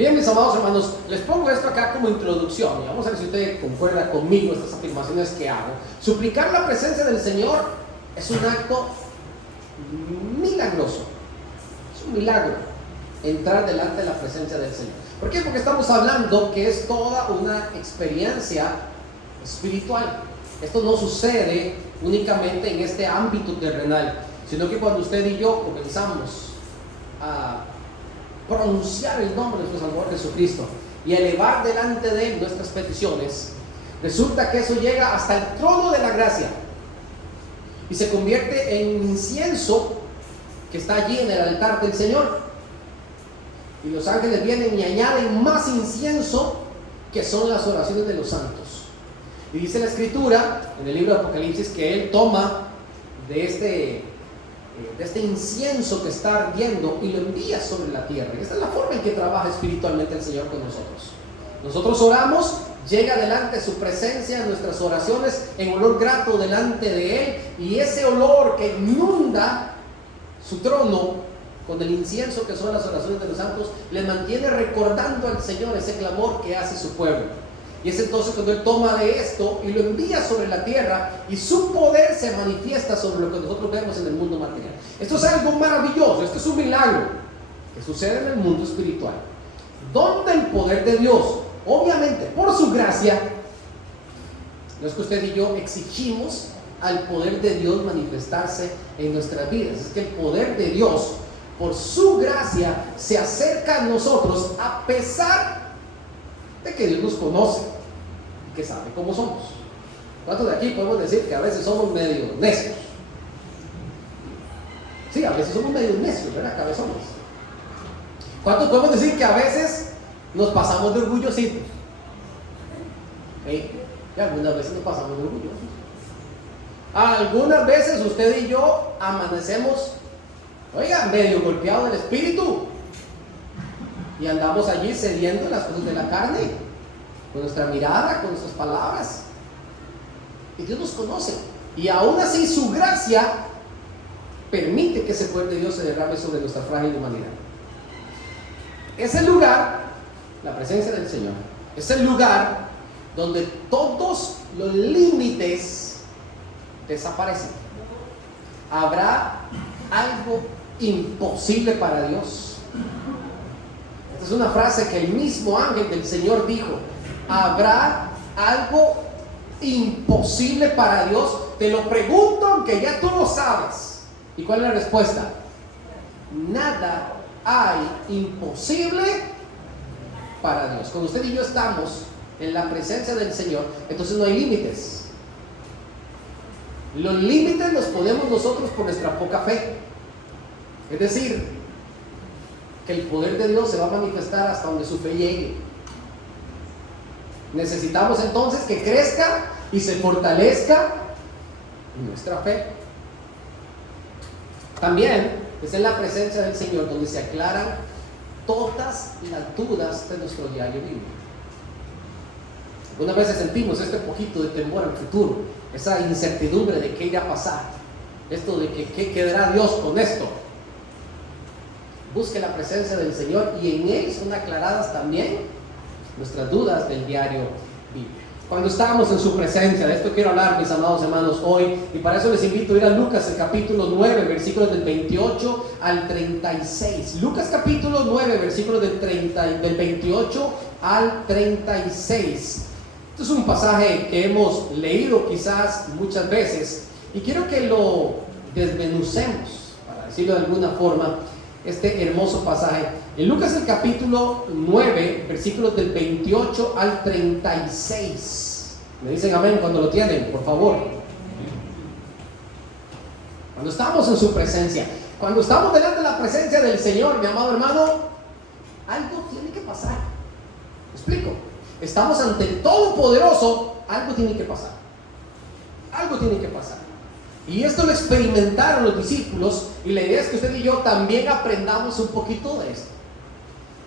Bien, mis amados hermanos, les pongo esto acá como introducción y vamos a ver si usted concuerda conmigo estas afirmaciones que hago. Suplicar la presencia del Señor es un acto milagroso. Es un milagro entrar delante de la presencia del Señor. ¿Por qué? Porque estamos hablando que es toda una experiencia espiritual. Esto no sucede únicamente en este ámbito terrenal, sino que cuando usted y yo comenzamos a pronunciar el nombre de nuestro Salvador Jesucristo y elevar delante de Él nuestras peticiones, resulta que eso llega hasta el trono de la gracia y se convierte en incienso que está allí en el altar del Señor. Y los ángeles vienen y añaden más incienso, que son las oraciones de los santos. Y dice la Escritura en el libro de Apocalipsis que Él toma de este incienso que está ardiendo y lo envía sobre la tierra. Y esta es la forma en que trabaja espiritualmente el Señor con nosotros. Nosotros oramos, llega delante su presencia, nuestras oraciones en olor grato delante de Él, y ese olor que inunda su trono con el incienso que son las oraciones de los santos, le mantiene recordando al Señor ese clamor que hace su pueblo. Y es entonces cuando Él toma de esto y lo envía sobre la tierra, y su poder se manifiesta sobre lo que nosotros vemos en el mundo material. Esto es algo maravilloso, esto es un milagro que sucede en el mundo espiritual, donde el poder de Dios, obviamente por su gracia, no es que usted y yo exigimos al poder de Dios manifestarse en nuestras vidas, es que el poder de Dios, por su gracia, se acerca a nosotros a pesar de que Dios nos conoce y que sabe cómo somos. ¿Cuántos de aquí podemos decir que a veces somos medio necios? Sí, a veces somos medio necios, ¿verdad? Cabezones. ¿Cuántos podemos decir que a veces nos pasamos de orgullositos? ¿Sí? Y algunas veces nos pasamos de orgullosos. Algunas veces usted y yo amanecemos, oiga, medio golpeado del espíritu, y andamos allí cediendo las cosas de la carne, con nuestra mirada, con nuestras palabras. Y Dios nos conoce, y aún así su gracia permite que ese poder de Dios se derrame sobre nuestra frágil humanidad. Es el lugar, la presencia del Señor, es el lugar donde todos los límites desaparecen. ¿Habrá algo imposible para Dios? Esta es una frase que el mismo ángel del Señor dijo. ¿Habrá algo imposible para Dios? Te lo pregunto aunque ya tú lo sabes. ¿Y cuál es la respuesta? Nada hay imposible para Dios. Cuando usted y yo estamos en la presencia del Señor, entonces no hay límites. Los límites los ponemos nosotros por nuestra poca fe. Es decir, que el poder de Dios se va a manifestar hasta donde su fe llegue. Necesitamos entonces que crezca y se fortalezca nuestra fe. También es en la presencia del Señor donde se aclaran todas las dudas de nuestro diario vivir. Algunas veces sentimos este poquito de temor al futuro, esa incertidumbre de qué irá a pasar, esto de que qué quedará Dios con esto. Busque la presencia del Señor y en Él son aclaradas también nuestras dudas del diario vivir. Cuando estamos en su presencia, de esto quiero hablar, mis amados hermanos, hoy, y para eso les invito a ir a Lucas, el capítulo 9, versículos del 28 al 36. Lucas capítulo 9, versículos del 28 al 36. Este es un pasaje que hemos leído quizás muchas veces, y quiero que lo desmenucemos, para decirlo de alguna forma, este hermoso pasaje. En Lucas el capítulo 9, versículos del 28 al 36. Me dicen amén cuando lo tienen, por favor. Cuando estamos en su presencia, cuando estamos delante de la presencia del Señor, mi amado hermano, algo tiene que pasar. ¿Me explico? Estamos ante el Todopoderoso, algo tiene que pasar. Algo tiene que pasar. Y esto lo experimentaron los discípulos, y la idea es que usted y yo también aprendamos un poquito de esto.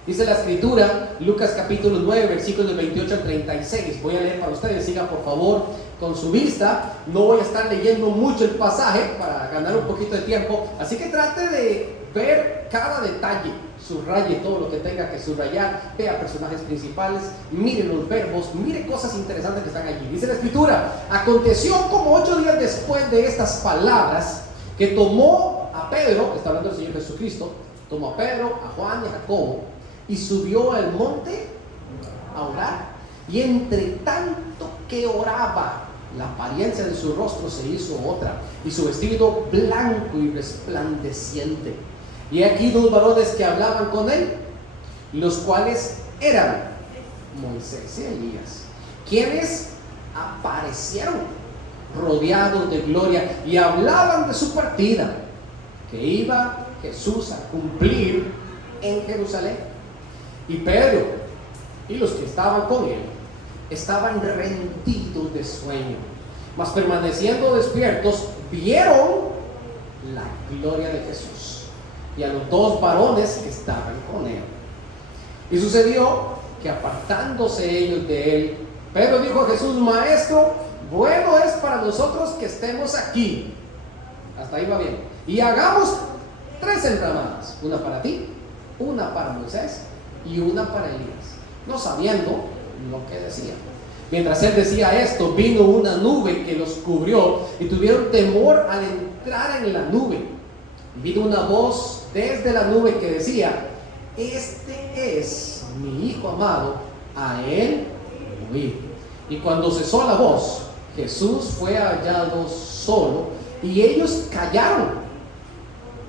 Dice la Escritura, Lucas capítulo 9, versículos del 28 al 36. Voy a leer para ustedes, siga por favor con su vista. No voy a estar leyendo mucho el pasaje para ganar un poquito de tiempo, así que trate de ver cada detalle. subraye todo lo que tenga que subrayar, vea personajes principales, mire los verbos, mire cosas interesantes que están allí. Dice la Escritura: aconteció como 8 días después de estas palabras, que tomó a Pedro, está hablando el Señor Jesucristo, tomó a Pedro, a Juan y a Jacobo, y subió al monte a orar. Y entre tanto que oraba, la apariencia de su rostro se hizo otra, y su vestido blanco y resplandeciente. Y aquí 2 varones que hablaban con él, los cuales eran Moisés y Elías, quienes aparecieron rodeados de gloria y hablaban de su partida, que iba Jesús a cumplir en Jerusalén. Y Pedro y los que estaban con él estaban rendidos de sueño, mas permaneciendo despiertos vieron la gloria de Jesús y a los 2 varones que estaban con él. Y sucedió que, apartándose ellos de él, Pedro dijo a Jesús: Maestro, bueno es para nosotros que estemos aquí. Hasta ahí va bien. Y hagamos 3 enramadas, una para ti, una para Moisés y una para Elías, no sabiendo lo que decía. Mientras él decía esto, vino una nube que los cubrió, y tuvieron temor al entrar en la nube. Y vino una voz desde la nube que decía: este es mi Hijo amado, a él oíd. Y cuando cesó la voz, Jesús fue hallado solo, y ellos callaron.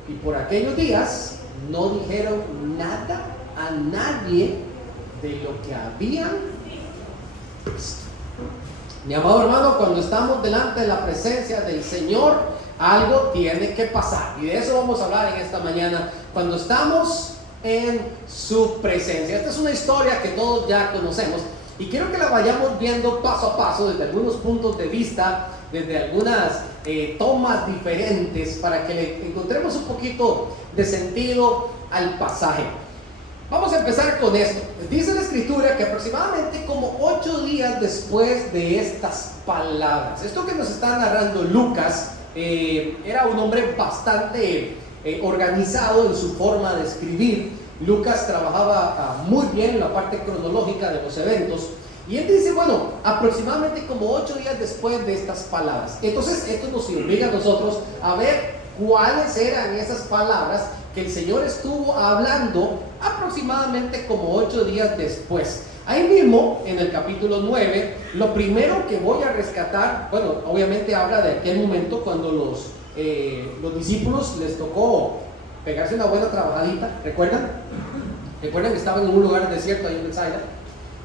Y por aquellos días no dijeron nada a nadie de lo que habían visto. Mi amado hermano, cuando estamos delante de la presencia del Señor, algo tiene que pasar, y de eso vamos a hablar en esta mañana, cuando estamos en su presencia. Esta es una historia que todos ya conocemos, y quiero que la vayamos viendo paso a paso, desde algunos puntos de vista, desde algunas tomas diferentes, para que le encontremos un poquito de sentido al pasaje. Vamos a empezar con esto. Dice la Escritura que aproximadamente como 8 días después de estas palabras, esto que nos está narrando Lucas, era un hombre bastante organizado en su forma de escribir. Lucas trabajaba muy bien en la parte cronológica de los eventos, y él dice, bueno, aproximadamente como 8 días después de estas palabras. Entonces esto nos obliga a nosotros a ver cuáles eran esas palabras que el Señor estuvo hablando aproximadamente como 8 días después. Ahí mismo, en el capítulo 9, lo primero que voy a rescatar, bueno, obviamente habla de aquel momento cuando los discípulos les tocó pegarse una buena trabajadita. ¿Recuerdan? Recuerdan que estaban en un lugar desierto ahí en Bethsaida,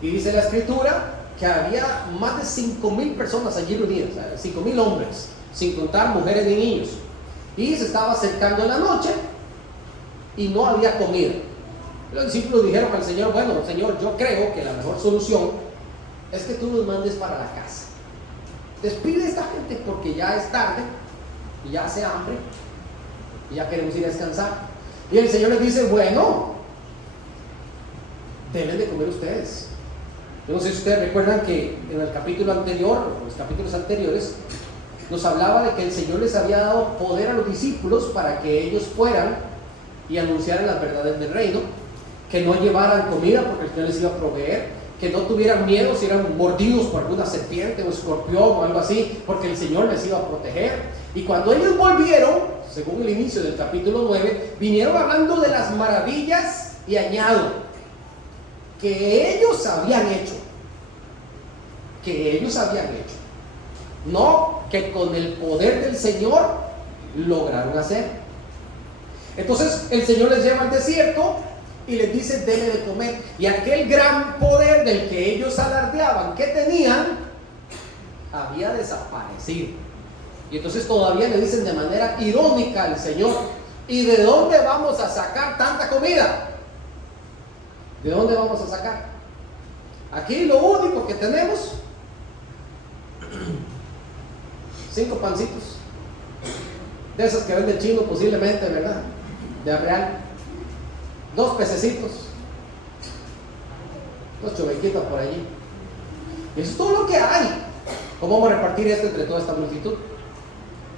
y dice la Escritura que había más de 5,000 personas allí reunidas, 5,000 hombres, sin contar mujeres ni niños, y se estaba acercando la noche y no había comida. Los discípulos dijeron al Señor: bueno, Señor, yo creo que la mejor solución es que tú nos mandes para la casa. Despide a esta gente porque ya es tarde y ya hace hambre y ya queremos ir a descansar. Y el Señor les dice: bueno, deben de comer ustedes. Yo no sé si ustedes recuerdan que en el capítulo anterior, o los capítulos anteriores, nos hablaba de que el Señor les había dado poder a los discípulos para que ellos fueran y anunciaran las verdades del reino, que no llevaran comida porque el Señor les iba a proveer, que no tuvieran miedo si eran mordidos por alguna serpiente o escorpión o algo así, porque el Señor les iba a proteger. Y cuando ellos volvieron, según el inicio del capítulo 9, vinieron hablando de las maravillas, y añado, que ellos habían hecho, no que con el poder del Señor lograron hacer. Entonces el Señor les lleva al desierto y les dice: denle de comer. Y aquel gran poder del que ellos alardeaban que tenían había desaparecido. Y entonces todavía le dicen de manera irónica al Señor: ¿y de dónde vamos a sacar tanta comida? ¿De dónde vamos a sacar? Aquí lo único que tenemos, 5 pancitos, de esos que vende el chino posiblemente, ¿verdad? De real. 2 pececitos, 2 chubequitas por allí. Eso es todo lo que hay. ¿Cómo vamos a repartir esto entre toda esta multitud?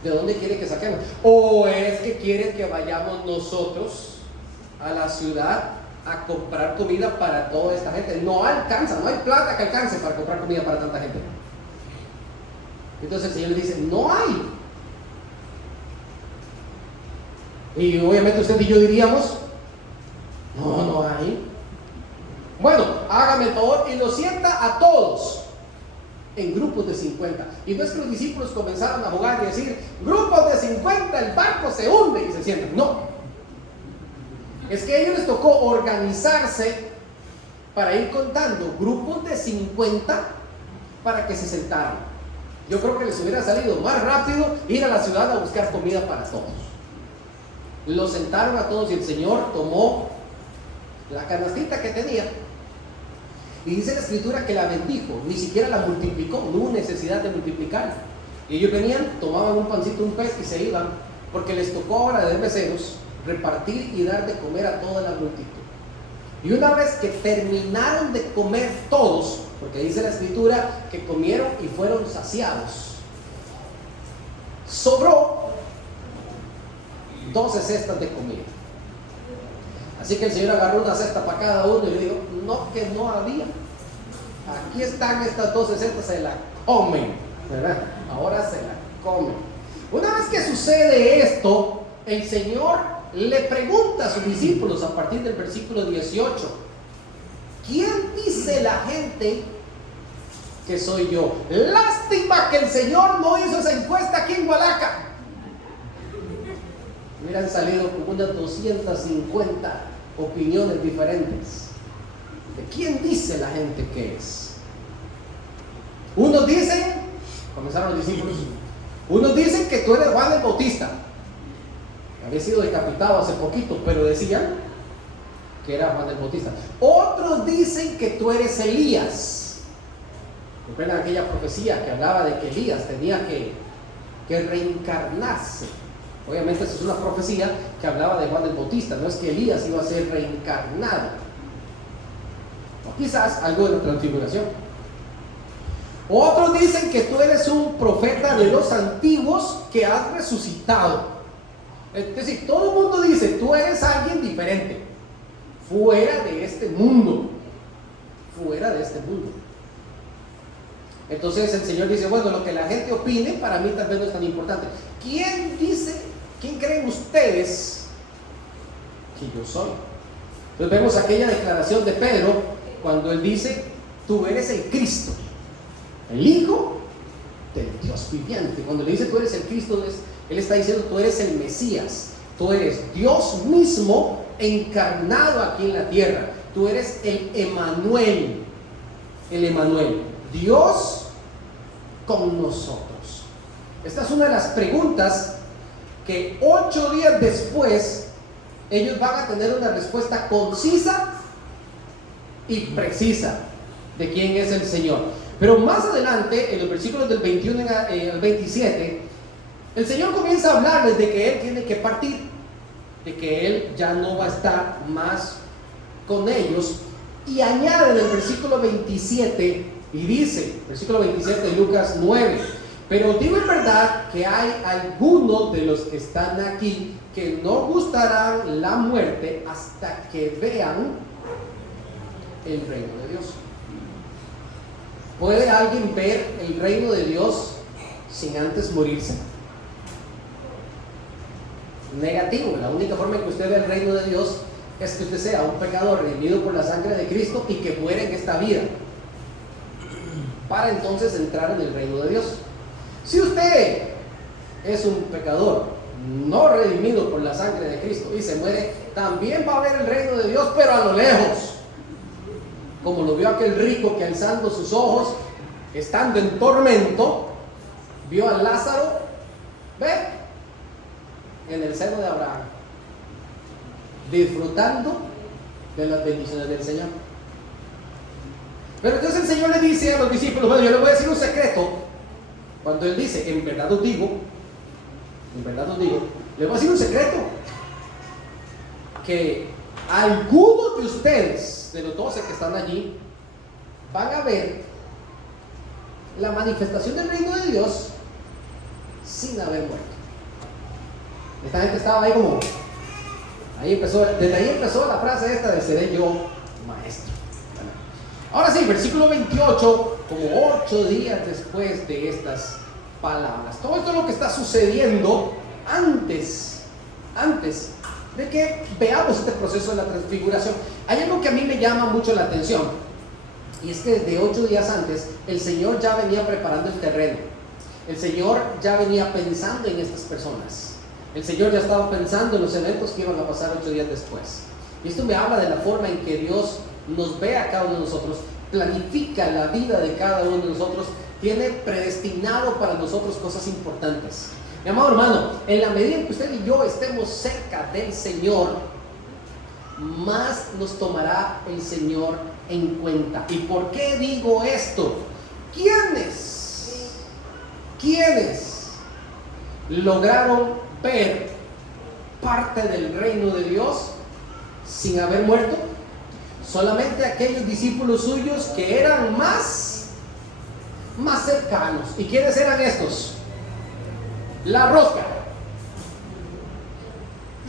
¿De dónde quiere que saquemos? ¿O es que quieren que vayamos nosotros a la ciudad a comprar comida para toda esta gente. No alcanza, no hay plata que alcance para comprar comida para tanta gente. Entonces el Señor le dice, no hay. Y obviamente usted y yo diríamos, no hay. Bueno, hágame el favor y los sienta a todos en grupos de 50. Y no es que los discípulos comenzaron a jugar y decir, grupos de 50, el barco se hunde y se sientan. No. Es que a ellos les tocó organizarse para ir contando grupos de 50 para que se sentaran. Yo creo que les hubiera salido más rápido ir a la ciudad a buscar comida para todos. Los sentaron a todos y el Señor tomó la canastita que tenía y dice la Escritura que la bendijo, ni siquiera la multiplicó, no hubo necesidad de multiplicarla. Y ellos venían, tomaban un pancito, un pez y se iban, porque les tocó ahora de meseros repartir y dar de comer a toda la multitud. Y una vez que terminaron de comer todos, porque dice la Escritura que comieron y fueron saciados, sobró 12 cestas de comida. Así que el Señor agarró una cesta para cada uno y le dijo, no, que no había. Aquí están estas 12 cestas, se la comen, ¿verdad? Ahora se la comen. Una vez que sucede esto, el Señor le pregunta a sus discípulos a partir del versículo 18, ¿quién dice la gente que soy yo? Lástima que el Señor no hizo esa encuesta aquí en Hualaca. Hubieran salido como unas 250 opiniones diferentes de quién dice la gente que es. Unos dicen, comenzaron los discípulos, unos dicen que tú eres Juan el Bautista. Había sido decapitado hace poquito, pero decían que era Juan el Bautista. Otros dicen que tú eres Elías. ¿Recuerdan aquella profecía que hablaba de que Elías tenía que reencarnarse? Obviamente esa es una profecía que hablaba de Juan el Bautista, no es que Elías iba a ser reencarnado. O quizás algo de la transfiguración. Otros dicen que tú eres un profeta de los antiguos que has resucitado. Es decir, todo el mundo dice, tú eres alguien diferente, fuera de este mundo, fuera de este mundo. Entonces el Señor dice, bueno, lo que la gente opine para mí tal vez no es tan importante. ¿Quién creen ustedes que yo soy? Entonces vemos aquella declaración de Pedro cuando él dice, tú eres el Cristo, el Hijo del Dios viviente. Cuando le dice tú eres el Cristo, él está diciendo tú eres el Mesías, tú eres Dios mismo encarnado aquí en la tierra, tú eres el Emanuel, Dios con nosotros. Esta es una de las preguntas que 8 días después ellos van a tener una respuesta concisa y precisa de quién es el Señor. Pero más adelante, en los versículos del 21 al 27, el Señor comienza a hablarles de que Él tiene que partir, de que Él ya no va a estar más con ellos, y añade en el versículo 27, y dice, versículo 27 de Lucas 9, pero digo en verdad que hay algunos de los que están aquí que no gustarán la muerte hasta que vean el reino de Dios. ¿Puede alguien ver el reino de Dios sin antes morirse? Negativo. La única forma en que usted ve el reino de Dios es que usted sea un pecador redimido por la sangre de Cristo y que muere en esta vida, para entonces entrar en el reino de Dios. Si usted es un pecador no redimido por la sangre de Cristo y se muere, también va a ver el reino de Dios, pero a lo lejos, como lo vio aquel rico que, alzando sus ojos, estando en tormento, vio a Lázaro, ve, en el seno de Abraham, disfrutando de las bendiciones del Señor. Pero entonces el Señor le dice a los discípulos, bueno, yo les voy a decir un secreto. Cuando Él dice, en verdad os digo, les voy a decir un secreto, que algunos de ustedes, de los 12 que están allí, van a ver la manifestación del reino de Dios sin haber muerto. Esta gente estaba ahí como Desde ahí empezó la frase esta de seré yo maestro. Ahora sí, versículo 28, como 8 días después de estas palabras. Todo esto es lo que está sucediendo antes de que veamos este proceso de la transfiguración. Hay algo que a mí me llama mucho la atención, y es que desde 8 días antes el Señor ya venía preparando el terreno. El Señor ya venía pensando en estas personas. El Señor ya estaba pensando en los eventos que iban a pasar 8 días después. Y esto me habla de la forma en que Dios nos ve a cada uno de nosotros, planifica la vida de cada uno de nosotros, tiene predestinado para nosotros cosas importantes. Mi amado hermano, en la medida en que usted y yo estemos cerca del Señor, más nos tomará el Señor en cuenta. ¿Y por qué digo esto? ¿Quiénes lograron ver parte del reino de Dios sin haber muerto? Solamente aquellos discípulos suyos que eran más cercanos. ¿Y quiénes eran estos? La rosca.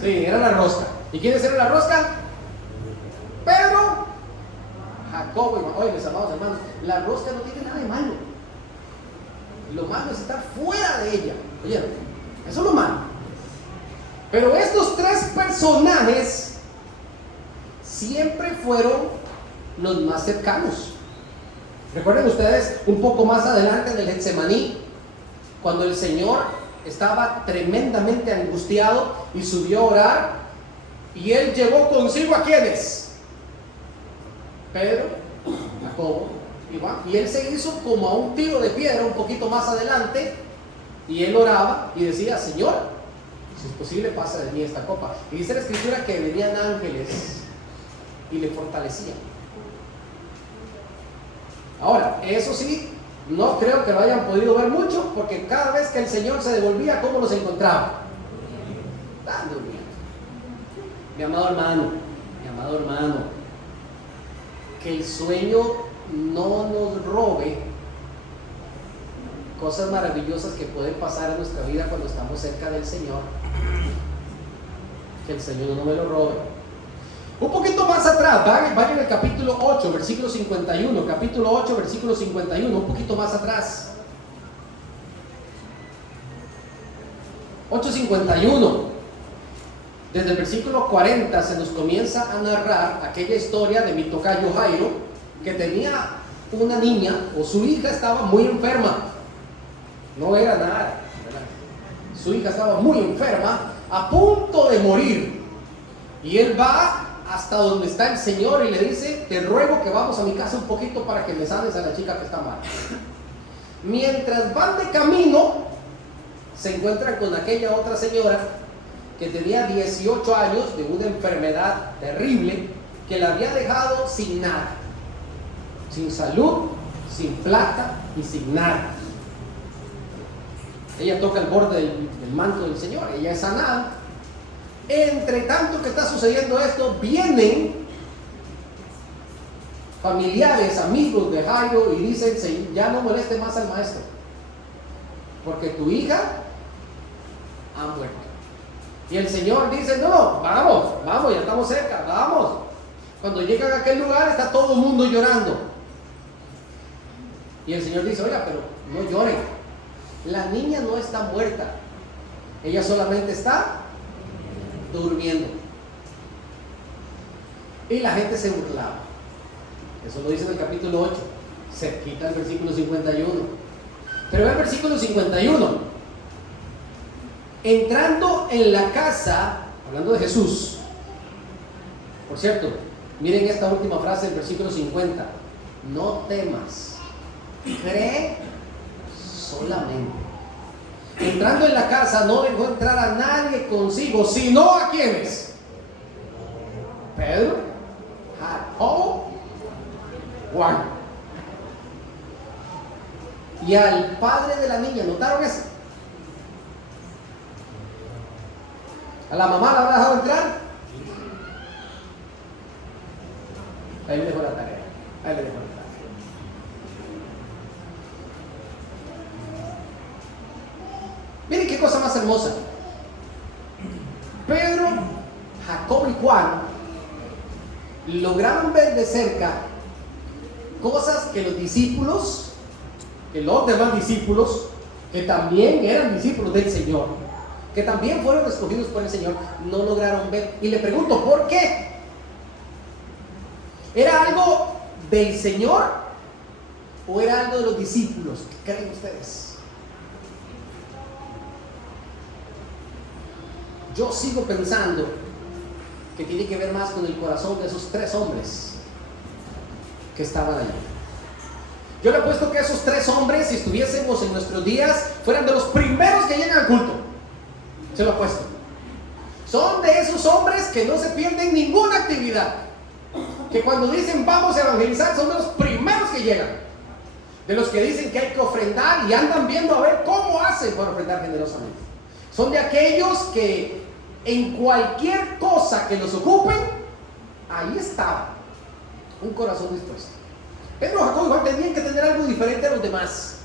Sí, era la rosca. ¿Y quiénes eran la rosca? Pedro, Jacobo y Juan. Oye, mis amados hermanos, la rosca no tiene nada de malo. Lo malo es estar fuera de ella. Oye, eso es lo malo. Pero estos 3 personajes siempre fueron los más cercanos. Recuerden ustedes un poco más adelante en el Getsemaní, cuando el Señor estaba tremendamente angustiado y subió a orar, y Él llevó consigo ¿a quiénes? Pedro, Jacobo y Juan. Y Él se hizo como a un tiro de piedra un poquito más adelante, y Él oraba y decía: Señor, si es posible, pasa de mí esta copa. Y dice la Escritura que venían ángeles y le fortalecían. Ahora, eso sí, no creo que lo hayan podido ver mucho, porque cada vez que el Señor se devolvía, ¿cómo los encontraba? Dando miedo. Mi amado hermano, que el sueño no nos robe cosas maravillosas que pueden pasar en nuestra vida cuando estamos cerca del Señor. Que el Señor no me lo robe. Un poquito más atrás, vayan al capítulo 8, versículo 51. Capítulo 8, versículo 51, un poquito más atrás. 8:51. Desde el versículo 40 se nos comienza a narrar aquella historia de mi tocayo Jairo, que tenía una niña, o su hija estaba muy enferma. No era nada, ¿verdad? Su hija estaba muy enferma, a punto de morir. Y él va hasta donde está el Señor y le dice: te ruego que vamos a mi casa un poquito para que me sanes a la chica que está mal. Mientras van de camino, se encuentran con aquella otra señora que tenía 18 años, de una enfermedad terrible, que la había dejado sin nada, sin salud, sin plata y sin nada. Ella toca el borde del manto del Señor, ella es sanada. Entre tanto que está sucediendo esto, vienen familiares, amigos de Jairo y dicen: ya no moleste más al maestro, porque tu hija ha muerto. Y el Señor dice: no, vamos, ya estamos cerca, vamos. Cuando llegan a aquel lugar está todo el mundo llorando. Y el Señor dice: oiga, pero no lloren, la niña no está muerta, ella solamente está durmiendo. Y la gente se burlaba. Eso lo dice en el capítulo 8, cerquita del versículo 51. Pero el versículo 51, entrando en la casa, hablando de Jesús. Por cierto, miren esta última frase del versículo 50: no temas, cree solamente. Entrando en la casa, no dejó entrar a nadie consigo, sino a quienes: Pedro, Jacobo, Juan y al padre de la niña. ¿Notaron eso? ¿A la mamá la habrá dejado entrar? Ahí le dejó la tarea. Miren qué cosa más hermosa. Pedro, Jacobo y lograron ver de cerca cosas que los discípulos, que los demás discípulos, que también eran discípulos del Señor, que también fueron escogidos por el Señor, no lograron ver. Y le pregunto, ¿por qué? ¿Era algo del Señor o era algo de los discípulos? ¿Qué creen ustedes? Yo sigo pensando que tiene que ver más con el corazón de esos 3 hombres que estaban allí. Yo le apuesto que esos 3 hombres, si estuviésemos en nuestros días, fueran de los primeros que llegan al culto. Se lo apuesto. Son de esos hombres que no se pierden ninguna actividad, que cuando dicen vamos a evangelizar, son de los primeros que llegan, de los que dicen que hay que ofrendar y andan viendo a ver cómo hacen para ofrendar generosamente. Son de aquellos que en cualquier cosa que los ocupen, ahí estaba un corazón dispuesto. Pedro, Jacob y Juan tenían que tener algo diferente a los demás,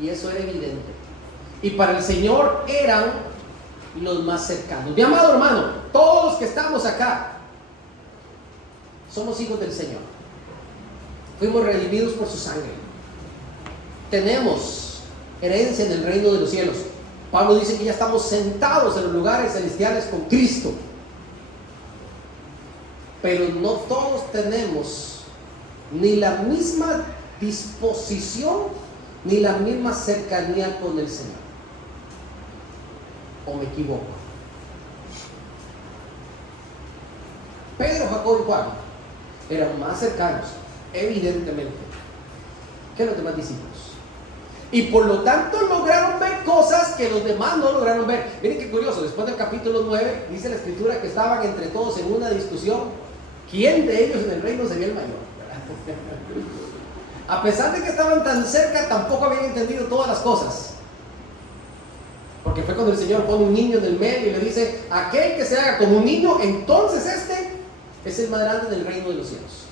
y eso era evidente, y para el Señor eran los más cercanos. Mi amado hermano, todos los que estamos acá somos hijos del Señor, fuimos redimidos por su sangre, tenemos herencia en el reino de los cielos. Pablo dice que ya estamos sentados en los lugares celestiales con Cristo, pero no todos tenemos ni la misma disposición ni la misma cercanía con el Señor. ¿O me equivoco? Pedro, Jacob y Juan eran más cercanos, evidentemente, que los demás discípulos, y por lo tanto lograron ver cosas que los demás no lograron ver. Miren qué curioso, después del capítulo 9 dice la escritura que estaban entre todos en una discusión, ¿quién de ellos en el reino sería el mayor? A pesar de que estaban tan cerca, tampoco habían entendido todas las cosas, porque fue cuando el Señor pone un niño en el medio y le dice, aquel que se haga como un niño, entonces este es el más grande del reino de los cielos.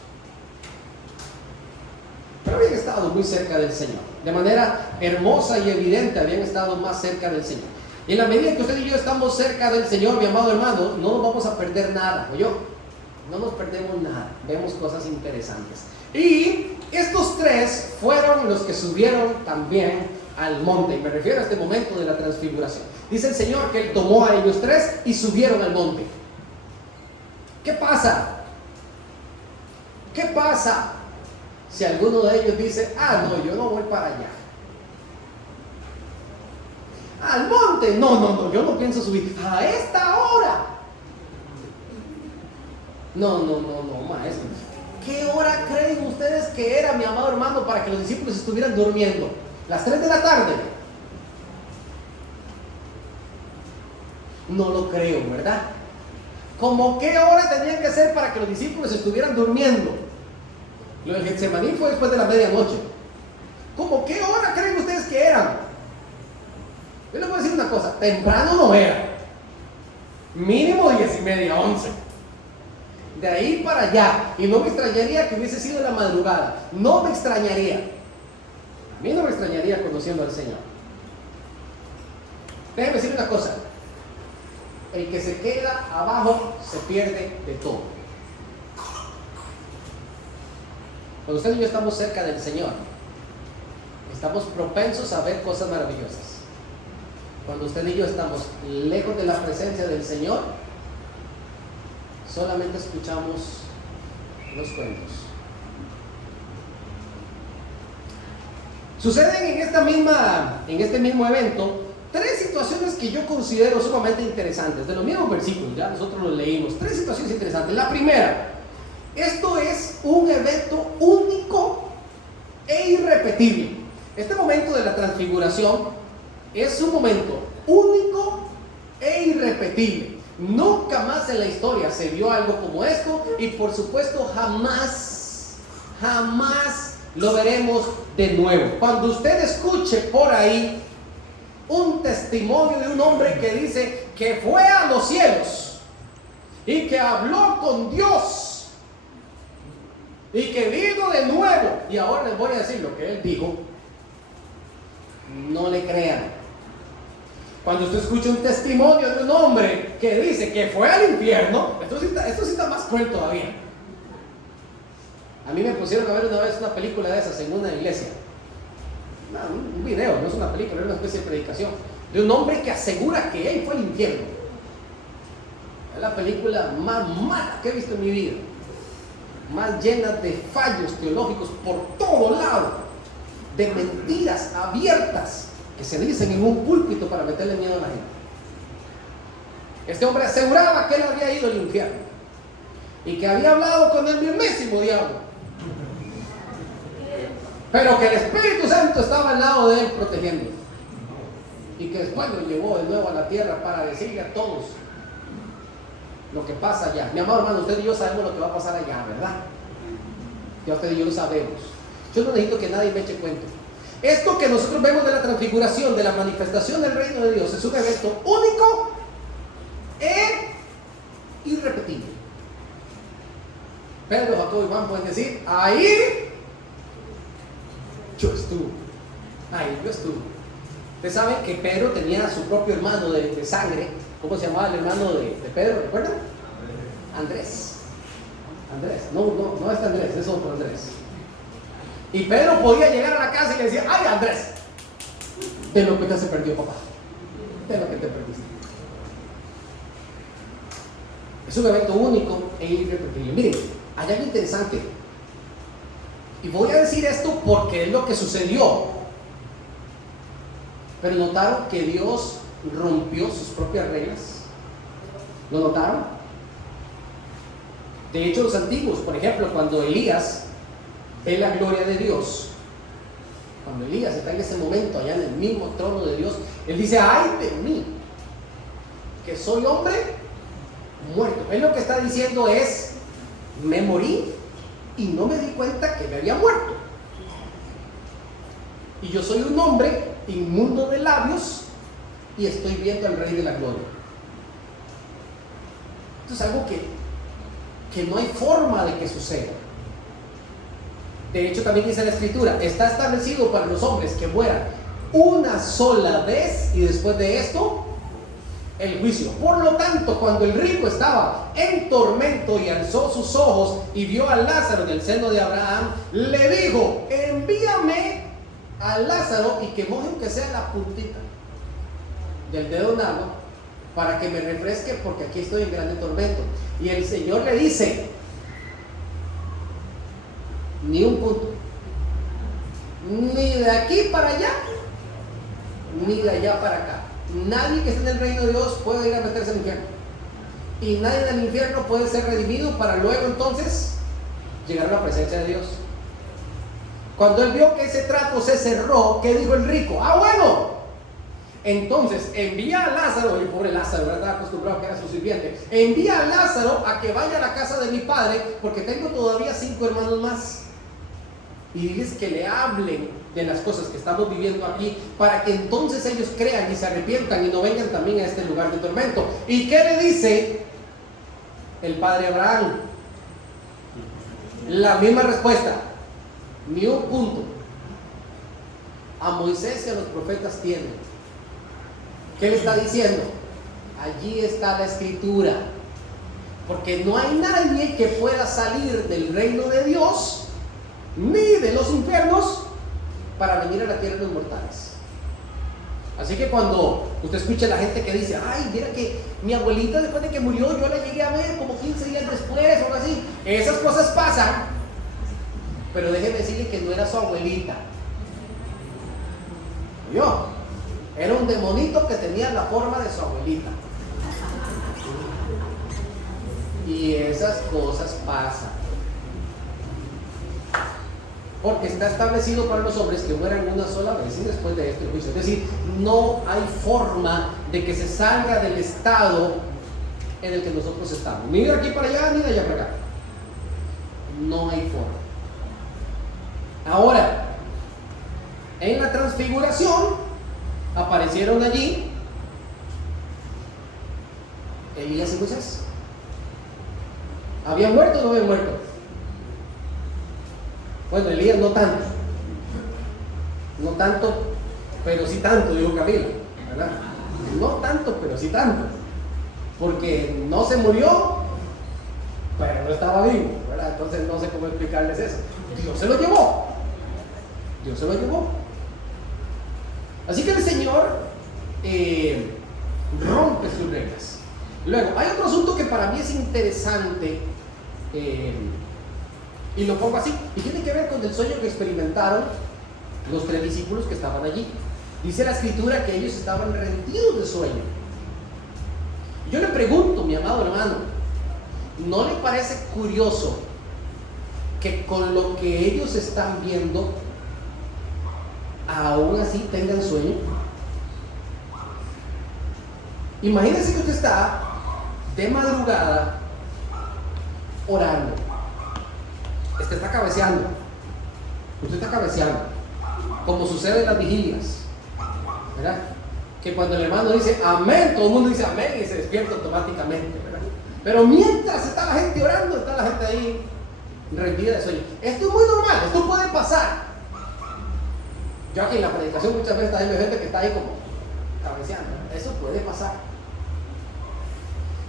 Pero habían estado muy cerca del Señor, de manera hermosa y evidente habían estado más cerca del Señor. Y en la medida que usted y yo estamos cerca del Señor, mi amado hermano, no nos vamos a perder nada, ¿oyó? No nos perdemos nada, vemos cosas interesantes. Y estos 3 fueron los que subieron también al monte, y me refiero a este momento de la transfiguración. Dice el Señor que Él tomó a ellos 3 y subieron al monte. ¿Qué pasa? ¿Qué pasa si alguno de ellos dice, no, yo no voy para allá? Al monte, no, yo no pienso subir a esta hora. No, maestro. ¿Qué hora creen ustedes que era, mi amado hermano, para que los discípulos estuvieran durmiendo? ¿Las 3 de la tarde? No lo creo, ¿verdad? ¿Cómo qué hora tenían que ser para que los discípulos estuvieran durmiendo? Lo del Getsemaní fue después de la medianoche. ¿Cómo qué hora creen ustedes que eran? Yo les voy a decir una cosa, temprano no era. Mínimo 10:30, 11. De ahí para allá, y no me extrañaría que hubiese sido la madrugada. No me extrañaría. A mí no me extrañaría conociendo al Señor. Déjenme decir una cosa. El que se queda abajo se pierde de todo. Cuando usted y yo estamos cerca del Señor, estamos propensos a ver cosas maravillosas. Cuando usted y yo estamos lejos de la presencia del Señor, solamente escuchamos los cuentos. Suceden en este mismo evento 3 situaciones que yo considero sumamente interesantes, de los mismos versículos, ya nosotros los leímos. 3 situaciones interesantes. La primera, esto es un evento único e irrepetible. Este momento de la transfiguración es un momento único e irrepetible. Nunca más en la historia se vio algo como esto, y por supuesto jamás lo veremos de nuevo. Cuando usted escuche por ahí un testimonio de un hombre que dice que fue a los cielos y que habló con Dios y que vino de nuevo, y ahora les voy a decir lo que él dijo, no le crean. Cuando usted escucha un testimonio de un hombre que dice que fue al infierno, esto sí está más cruel todavía. A mí me pusieron a ver una vez una película de esas en una iglesia. Un video, no es una película, es una especie de predicación de un hombre que asegura que él fue al infierno. Es la película más mala que he visto en mi vida, más llena de fallos teológicos por todo lado, de mentiras abiertas que se dicen en un púlpito para meterle miedo a la gente. Este hombre aseguraba que él había ido al infierno y que había hablado con el mismísimo diablo, pero que el Espíritu Santo estaba al lado de él protegiéndolo, y que después lo llevó de nuevo a la tierra para decirle a todos lo que pasa allá. Mi amado hermano, usted y yo sabemos lo que va a pasar allá, ¿verdad? Ya usted y yo lo sabemos. Yo no necesito que nadie me eche cuento. Esto que nosotros vemos de la transfiguración, de la manifestación del reino de Dios, es un evento único e irrepetible. Pedro, Jacobo y Juan pueden decir: ahí yo estuve. Ahí yo estuve. Ustedes saben que Pedro tenía a su propio hermano de sangre. ¿Cómo se llamaba el hermano de Pedro? ¿Recuerdan? Andrés. Andrés. No es Andrés, es otro Andrés. Y Pedro podía llegar a la casa y le decía: ay, Andrés, de lo que te se perdió, papá. De lo que te perdiste. Es un evento único e irrepetible. Miren, hay algo interesante. Y voy a decir esto porque es lo que sucedió. Pero notaron que Dios rompió sus propias reglas. ¿Lo notaron? De hecho, los antiguos, por ejemplo, cuando Elías ve la gloria de Dios, cuando Elías está en ese momento allá en el mismo trono de Dios, él dice: ay de mí, que soy hombre muerto. Él lo que está diciendo es: me morí y no me di cuenta que me había muerto, y yo soy un hombre inmundo de labios y estoy viendo al Rey de la Gloria. Esto es algo que no hay forma de que suceda. De hecho, también dice la Escritura: está establecido para los hombres que mueran una sola vez, y después de esto el juicio. Por lo tanto, cuando el rico estaba en tormento y alzó sus ojos y vio a Lázaro en el seno de Abraham, le dijo: envíame a Lázaro y que moje aunque sea la puntita del dedo en agua para que me refresque, porque aquí estoy en grande tormento. Y el Señor le dice: ni un punto, ni de aquí para allá, ni de allá para acá. Nadie que esté en el reino de Dios puede ir a meterse al infierno, y nadie del infierno puede ser redimido para luego entonces llegar a la presencia de Dios. Cuando él vio que ese trato se cerró, ¿qué dijo el rico? Ah, bueno, entonces envía a Lázaro. El pobre Lázaro, ¿verdad? Estaba acostumbrado a que era su sirviente. Envía a Lázaro a que vaya a la casa de mi padre, porque tengo todavía 5 hermanos más, y diles que le hablen de las cosas que estamos viviendo aquí, para que entonces ellos crean y se arrepientan y no vengan también a este lugar de tormento. ¿Y qué le dice el padre Abraham? La misma respuesta: ni un punto. A Moisés y a los profetas tienen. ¿Qué le está diciendo? Allí está la Escritura. Porque no hay nadie que pueda salir del reino de Dios ni de los infiernos para venir a la tierra de los mortales. Así que cuando usted escucha a la gente que dice: ay, mira que mi abuelita después de que murió yo la llegué a ver como 15 días después o algo así, esas cosas pasan. Pero déjeme decirle que no era su abuelita. Yo era un demonito que tenía la forma de su abuelita. Y esas cosas pasan. Porque está establecido para los hombres que mueran una sola vez, y después de esto el juicio. Es decir, no hay forma de que se salga del estado en el que nosotros estamos. Ni de aquí para allá, ni de allá para acá. No hay forma. Ahora, en la transfiguración aparecieron allí Elías y Moisés. ¿Habían muerto o no habían muerto? Bueno, Elías no tanto. No tanto, pero sí tanto, dijo Camila, ¿verdad? No tanto, pero sí tanto. Porque no se murió, pero no estaba vivo, ¿verdad? Entonces no sé cómo explicarles eso. Dios se lo llevó. Dios se lo llevó. Así que el Señor rompe sus reglas. Luego, hay otro asunto que para mí es interesante, y lo pongo así, y tiene que ver con el sueño que experimentaron los 3 discípulos que estaban allí. Dice la Escritura que ellos estaban rendidos de sueño. Yo le pregunto, mi amado hermano, ¿no le parece curioso que con lo que ellos están viendo, aún así tengan sueño? Imagínense que usted está de madrugada orando. Usted está cabeceando. Como sucede en las vigilias, ¿verdad? Que cuando el hermano dice amén, todo el mundo dice amén y se despierta automáticamente, ¿verdad? Pero mientras está la gente orando, está la gente ahí rendida de sueño. Esto es muy normal, esto puede pasar. Yo aquí en la predicación muchas veces hay gente que está ahí como cabeceando. Eso puede pasar.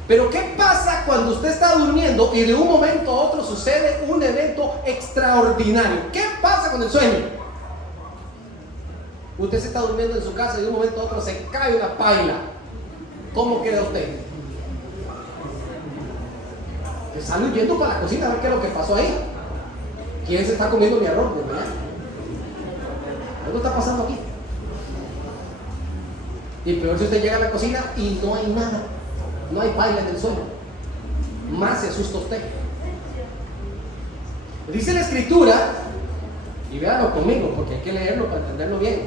Pero ¿qué pasa cuando usted está durmiendo y de un momento a otro sucede un evento extraordinario? ¿Qué pasa con el sueño? Usted se está durmiendo en su casa y de un momento a otro se cae una paila. ¿Cómo queda usted? Se sale huyendo para la cocina a ver qué es lo que pasó ahí. ¿Quién se está comiendo mi arroz? Algo está pasando aquí. Y peor si usted llega a la cocina y no hay nada. No hay paila en el suelo. Más se asusta usted. Dice la Escritura, y véanlo conmigo porque hay que leerlo para entenderlo bien.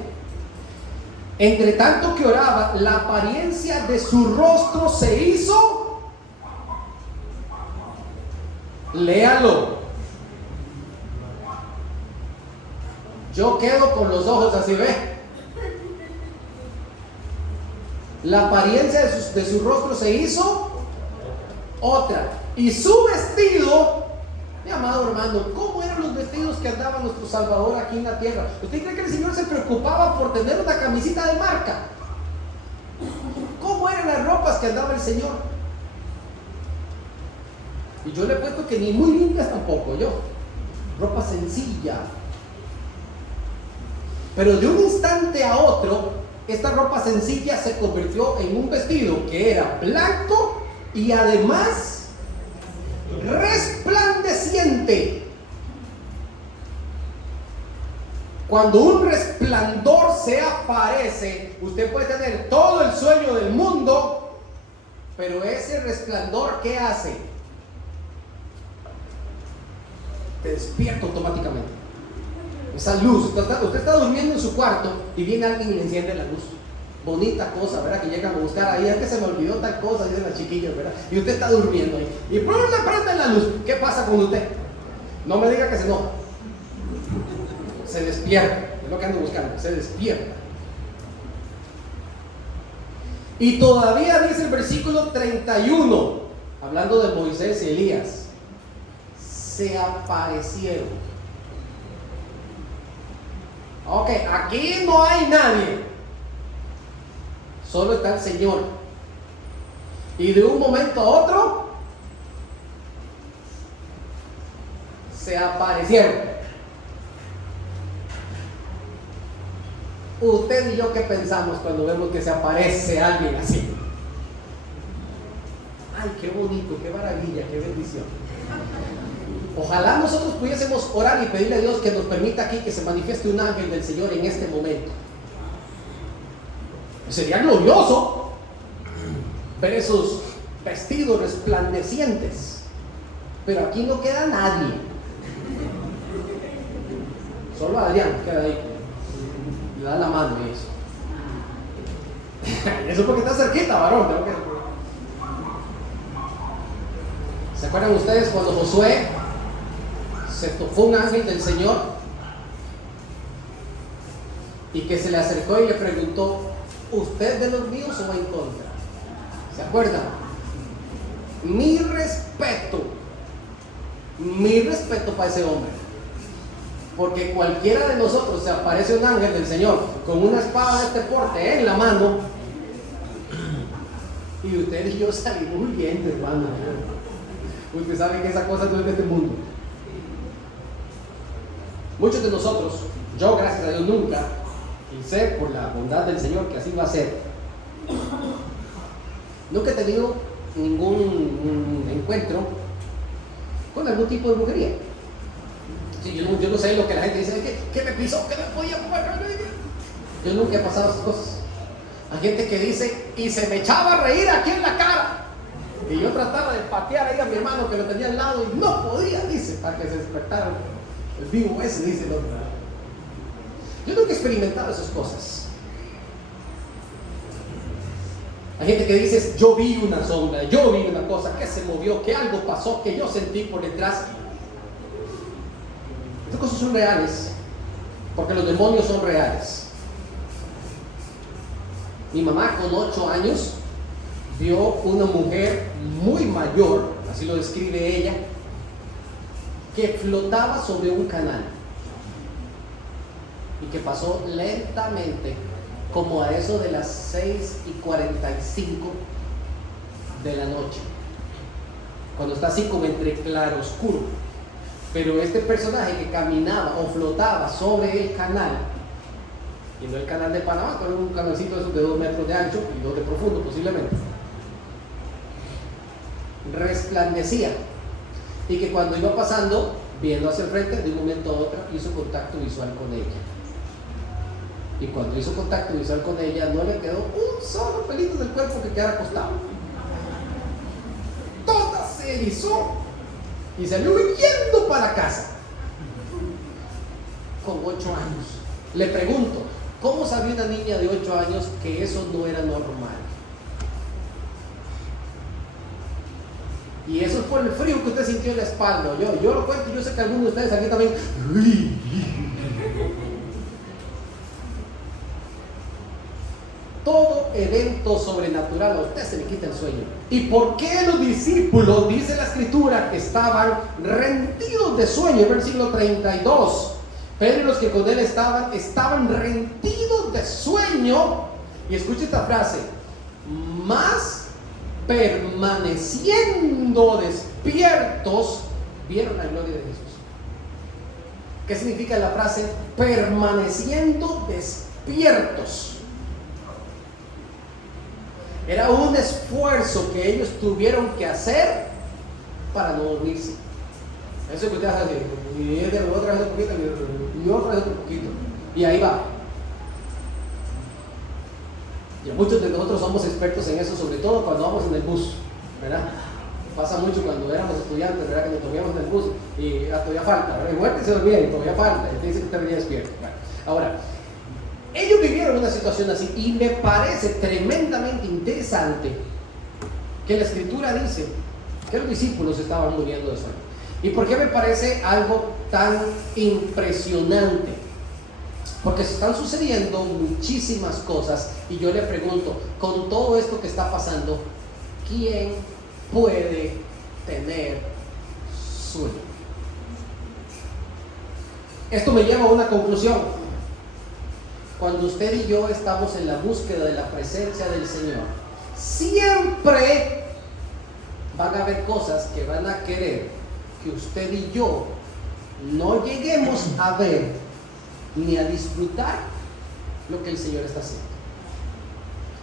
Entre tanto que oraba, la apariencia de su rostro se hizo. Léalo. Yo quedo con los ojos así, ve. La apariencia de su rostro se hizo otra. Y su vestido, mi amado hermano, ¿cómo eran los vestidos que andaba nuestro Salvador aquí en la tierra? ¿Usted cree que el Señor se preocupaba por tener una camisita de marca? ¿Cómo eran las ropas que andaba el Señor? Y yo le he puesto que ni muy limpias tampoco, yo. Ropa sencilla. Pero de un instante a otro, esta ropa sencilla se convirtió en un vestido que era blanco y además resplandeciente. Cuando un resplandor se aparece, usted puede tener todo el sueño del mundo, pero ese resplandor, ¿qué hace? Te despierta automáticamente. Esa luz, usted está durmiendo en su cuarto y viene alguien y le enciende la luz. Bonita cosa, ¿verdad? Que llegan a buscar ahí, es que se me olvidó tal cosa, dicen las chiquillas, ¿verdad? Y usted está durmiendo ahí. Y ¡pum! Le prenden la luz. ¿Qué pasa con usted? No me diga que se enoja. Se despierta. Es lo que ando buscando. Se despierta. Y todavía dice el versículo 31, hablando de Moisés y Elías, se aparecieron. Ok, aquí no hay nadie. Solo está el Señor. Y de un momento a otro se aparecieron. Usted y yo, ¿qué pensamos cuando vemos que se aparece alguien así? Ay, qué bonito, qué maravilla, qué bendición. Ojalá nosotros pudiésemos orar y pedirle a Dios que nos permita aquí que se manifieste un ángel del Señor en este momento. Sería glorioso ver esos vestidos resplandecientes, pero aquí no queda nadie. Solo Adrián queda ahí, le da la mano y eso. Eso porque está cerquita, varón. ¿Se acuerdan ustedes cuando Josué se tocó un ángel del Señor y que se le acercó y le preguntó: ¿usted de los míos o va en contra? ¿Se acuerdan? Mi respeto para ese hombre, porque cualquiera de nosotros se aparece un ángel del Señor con una espada de este porte en la mano y usted y yo salimos huyendo, hermano. Usted sabe que esa cosa no es de este mundo. Muchos de nosotros, yo gracias a Dios nunca, y sé por la bondad del Señor que así va a ser, nunca he tenido ningún encuentro con algún tipo de brujería. Sí, yo no sé lo que la gente dice, que me pisó, que me podía comer. Yo nunca he pasado esas cosas. Hay gente que dice, y se me echaba a reír aquí en la cara. Y yo trataba de patear ahí a mi hermano que lo tenía al lado y no podía, dice, para que se despertara el vivo ese, dice el otro. Yo nunca he experimentado esas cosas. Hay gente que dice, yo vi una sombra, yo vi una cosa que se movió, que algo pasó, que yo sentí por detrás. Estas cosas son reales, porque los demonios son reales. Mi mamá con 8 años vio una mujer muy mayor, así lo describe ella, que flotaba sobre un canal y que pasó lentamente, como a eso de las 6:45 de la noche, cuando está así como entre claro oscuro. Pero este personaje que caminaba o flotaba sobre el canal, y no el canal de Panamá, pero un canalcito de esos de 2 metros de ancho y 2 de profundo posiblemente, resplandecía, y que cuando iba pasando, viendo hacia el frente, de un momento a otro hizo contacto visual con ella. Y cuando hizo contacto visual con ella, no le quedó un solo pelito del cuerpo que quedara acostado. Toda se erizó y salió huyendo para casa con 8 años. Le pregunto, ¿cómo sabía una niña de 8 años que eso no era normal? Y eso es por el frío que usted sintió en la espalda. Yo lo cuento y yo sé que algunos de ustedes aquí también. Todo evento sobrenatural a usted se le quita el sueño. ¿Y por qué los discípulos, dice la escritura, que estaban rendidos de sueño? En versículo 32. Pedro y los que con él estaban rendidos de sueño. Y escuche esta frase: más permaneciendo despiertos, vieron la gloria de Jesús. ¿Qué significa la frase permaneciendo despiertos? Era un esfuerzo que ellos tuvieron que hacer para no dormirse. Eso que usted hace así, y otra vez un poquito, y otra vez otro poquito, y ahí va. Y muchos de nosotros somos expertos en eso, sobre todo cuando vamos en el bus, ¿verdad? Pasa mucho cuando éramos estudiantes, ¿verdad? Que nos dormíamos en el bus y todavía falta, ¿verdad? Muerte se dormía y todavía falta, y te dice que usted venía despierto. Bueno, ahora, ellos vivieron una situación así, y me parece tremendamente interesante que la escritura dice que los discípulos estaban muriendo de sueño. ¿Y por qué me parece algo tan impresionante? Porque se están sucediendo muchísimas cosas, y yo le pregunto, con todo esto que está pasando, ¿quién puede tener sueño? Esto me lleva a una conclusión. Cuando usted y yo estamos en la búsqueda de la presencia del Señor, siempre van a haber cosas que van a querer que usted y yo no lleguemos a ver ni a disfrutar lo que el Señor está haciendo.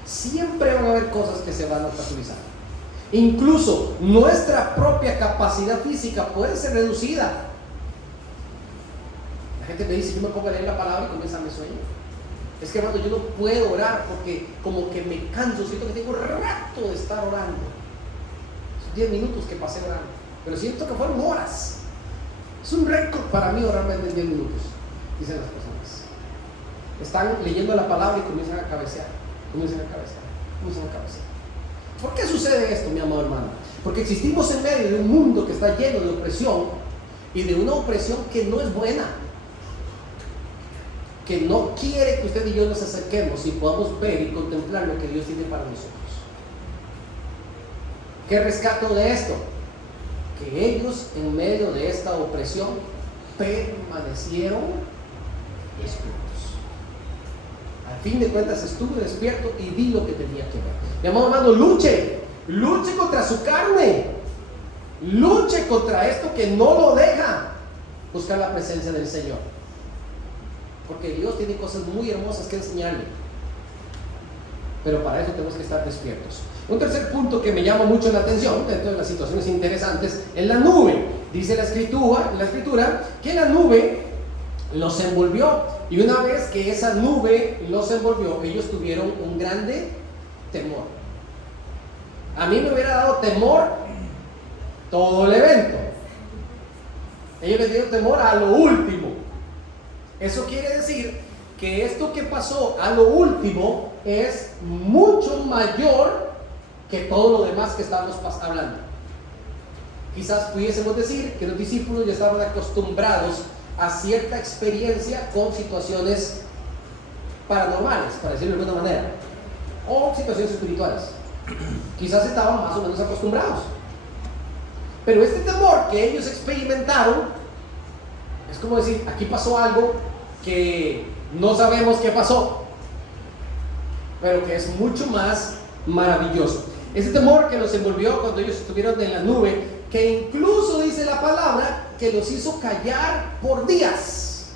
Siempre van a haber cosas que se van a obstaculizar. Incluso nuestra propia capacidad física puede ser reducida. La gente me dice, yo me pongo a leer la palabra y comienza mi sueño. Es que, hermano, yo no puedo orar porque como que me canso, siento que tengo rato de estar orando. Son 10 minutos que pasé orando, pero siento que fueron horas. Es un récord para mí orar más de 10 minutos, dicen las personas. Están leyendo la palabra y comienzan a cabecear. ¿Por qué sucede esto, mi amado hermano? Porque existimos en medio de un mundo que está lleno de opresión, y de una opresión que no es buena, que no quiere que usted y yo nos acerquemos y podamos ver y contemplar lo que Dios tiene para nosotros. ¿Qué rescato de esto? Que ellos, en medio de esta opresión, permanecieron despiertos. Al fin de cuentas, estuve despierto y vi lo que tenía que ver. Mi amado hermano, luche contra su carne, luche contra esto que no lo deja buscar la presencia del Señor. porque Dios tiene cosas muy hermosas que enseñarle. Pero para eso tenemos que estar despiertos. Un tercer punto que me llama mucho la atención dentro de las situaciones interesantes es la nube. Dice la escritura que la nube los envolvió, y una vez que esa nube los envolvió, ellos tuvieron un grande temor. A mí me hubiera dado temor todo el evento. Ellos les dieron temor a lo último. Eso quiere decir que esto que pasó a lo último es mucho mayor que todo lo demás que estamos hablando. Quizás pudiésemos decir que los discípulos ya estaban acostumbrados a cierta experiencia con situaciones paranormales, para decirlo de alguna manera, o situaciones espirituales. Quizás estaban más o menos acostumbrados. Pero este temor que ellos experimentaron es como decir, aquí pasó algo que no sabemos qué pasó, pero que es mucho más maravilloso. Ese temor que los envolvió cuando ellos estuvieron en la nube, que incluso dice la palabra que los hizo callar por días.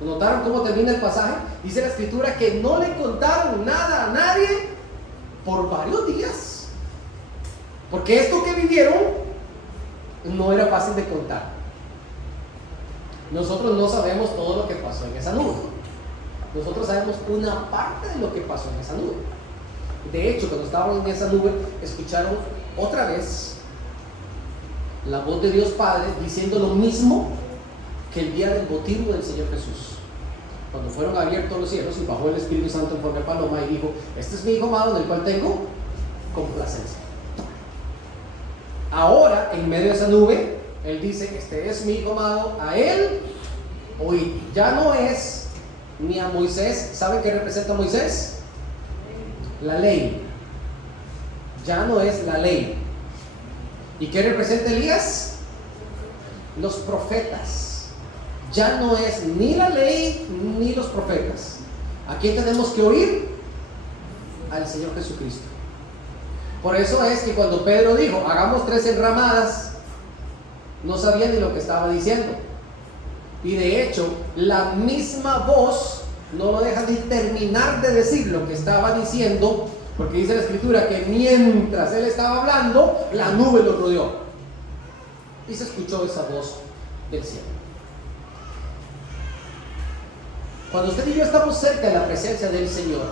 ¿Notaron cómo termina el pasaje? Dice la escritura que no le contaron nada a nadie por varios días, porque esto que vivieron no era fácil de contar. Nosotros no sabemos todo lo que pasó en esa nube. Nosotros sabemos una parte de lo que pasó en esa nube. De hecho, cuando estaban en esa nube, escucharon otra vez la voz de Dios Padre diciendo lo mismo que el día del bautismo del Señor Jesús, cuando fueron abiertos los cielos y bajó el Espíritu Santo en forma de paloma y dijo: este es mi Hijo amado en el cual tengo complacencia. Ahora, en medio de esa nube, Él dice: este es mi Hijo amado, a Él oíd. Ya no es ni a Moisés. ¿Saben qué representa Moisés? La ley. Ya no es la ley. ¿Y qué representa Elías? Los profetas. Ya no es ni la ley ni los profetas. ¿A quién tenemos que oír? Al Señor Jesucristo. Por eso es que cuando Pedro dijo: hagamos 3 enramadas, no sabía ni lo que estaba diciendo. Y de hecho, la misma voz no lo deja ni terminar de decir lo que estaba diciendo, porque dice la escritura que mientras él estaba hablando, la nube lo rodeó y se escuchó esa voz del cielo. Cuando usted y yo estamos cerca de la presencia del Señor,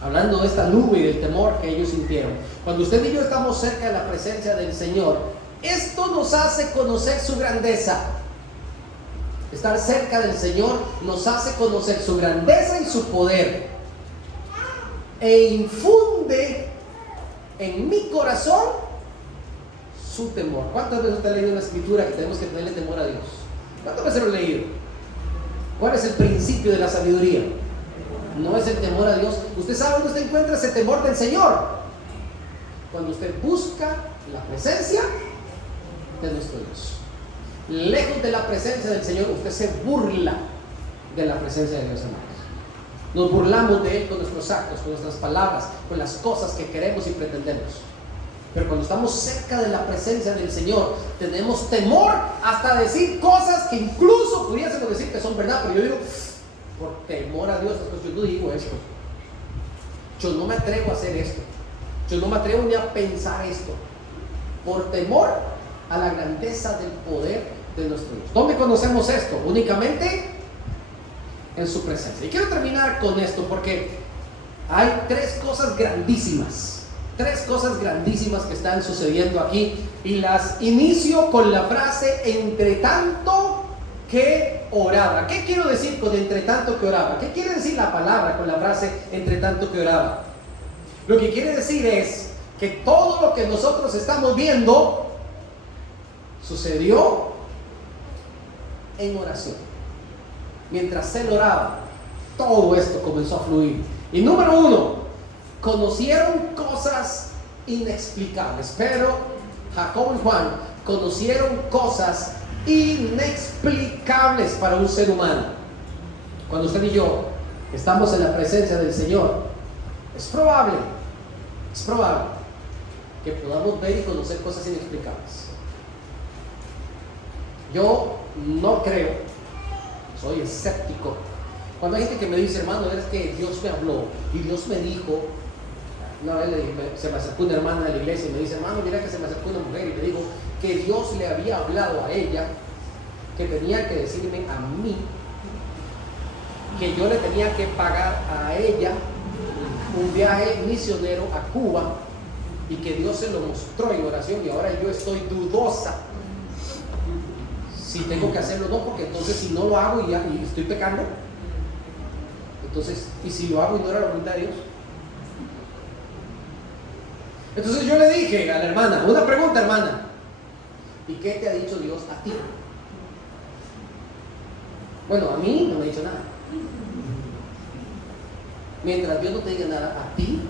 hablando de esta nube y del temor que ellos sintieron, cuando usted y yo estamos cerca de la presencia del Señor, esto nos hace conocer su grandeza. Estar cerca del Señor nos hace conocer su grandeza y su poder, e infunde en mi corazón su temor. ¿Cuántas veces usted ha leído en la escritura que tenemos que tenerle temor a Dios? ¿Cuántas veces lo he leído? ¿Cuál es el principio de la sabiduría? No es el temor a Dios. ¿Usted sabe dónde usted encuentra ese temor del Señor? Cuando usted busca la presencia de nuestro Dios. Lejos de la presencia del Señor, usted se burla de la presencia de Dios, hermanos. Nos burlamos de Él con nuestros actos, con nuestras palabras, con las cosas que queremos y pretendemos. Pero cuando estamos cerca de la presencia del Señor, tenemos temor hasta decir cosas que incluso pudiésemos decir que son verdad. Pero yo digo, por temor a Dios, yo no digo esto. Yo no me atrevo a hacer esto. Yo no me atrevo ni a pensar esto. Por temor a la grandeza del poder de nuestro Dios. ¿Dónde conocemos esto? Únicamente en su presencia. Y quiero terminar con esto porque hay 3 cosas grandísimas. 3 cosas grandísimas que están sucediendo aquí, y las inicio con la frase: entre tanto que oraba. ¿Qué quiero decir con entre tanto que oraba? ¿Qué quiere decir la palabra con la frase entre tanto que oraba? Lo que quiere decir es que todo lo que nosotros estamos viendo sucedió en oración. Mientras él oraba, todo esto comenzó a fluir. Y número 1, conocieron cosas inexplicables. Pero Jacobo y Juan conocieron cosas inexplicables para un ser humano. Cuando usted y yo estamos en la presencia del Señor, es probable que podamos ver y conocer cosas inexplicables. Yo no creo, soy escéptico. Cuando hay gente que me dice, hermano, es que Dios me habló y Dios me dijo. Una vez se me acercó una hermana de la iglesia y me dice, hermano, mira que se me acercó una mujer y me dijo que Dios le había hablado a ella, que tenía que decirme a mí, que yo le tenía que pagar a ella un viaje misionero a Cuba y que Dios se lo mostró en oración y ahora yo estoy dudosa si tengo que hacerlo o no, porque entonces si no lo hago y estoy pecando, entonces, ¿y si lo hago y no era la voluntad de Dios? Entonces yo le dije a la hermana, una pregunta, hermana, ¿y qué te ha dicho Dios a ti? Bueno, a mí no me ha dicho nada. Mientras Dios no te diga nada a ti,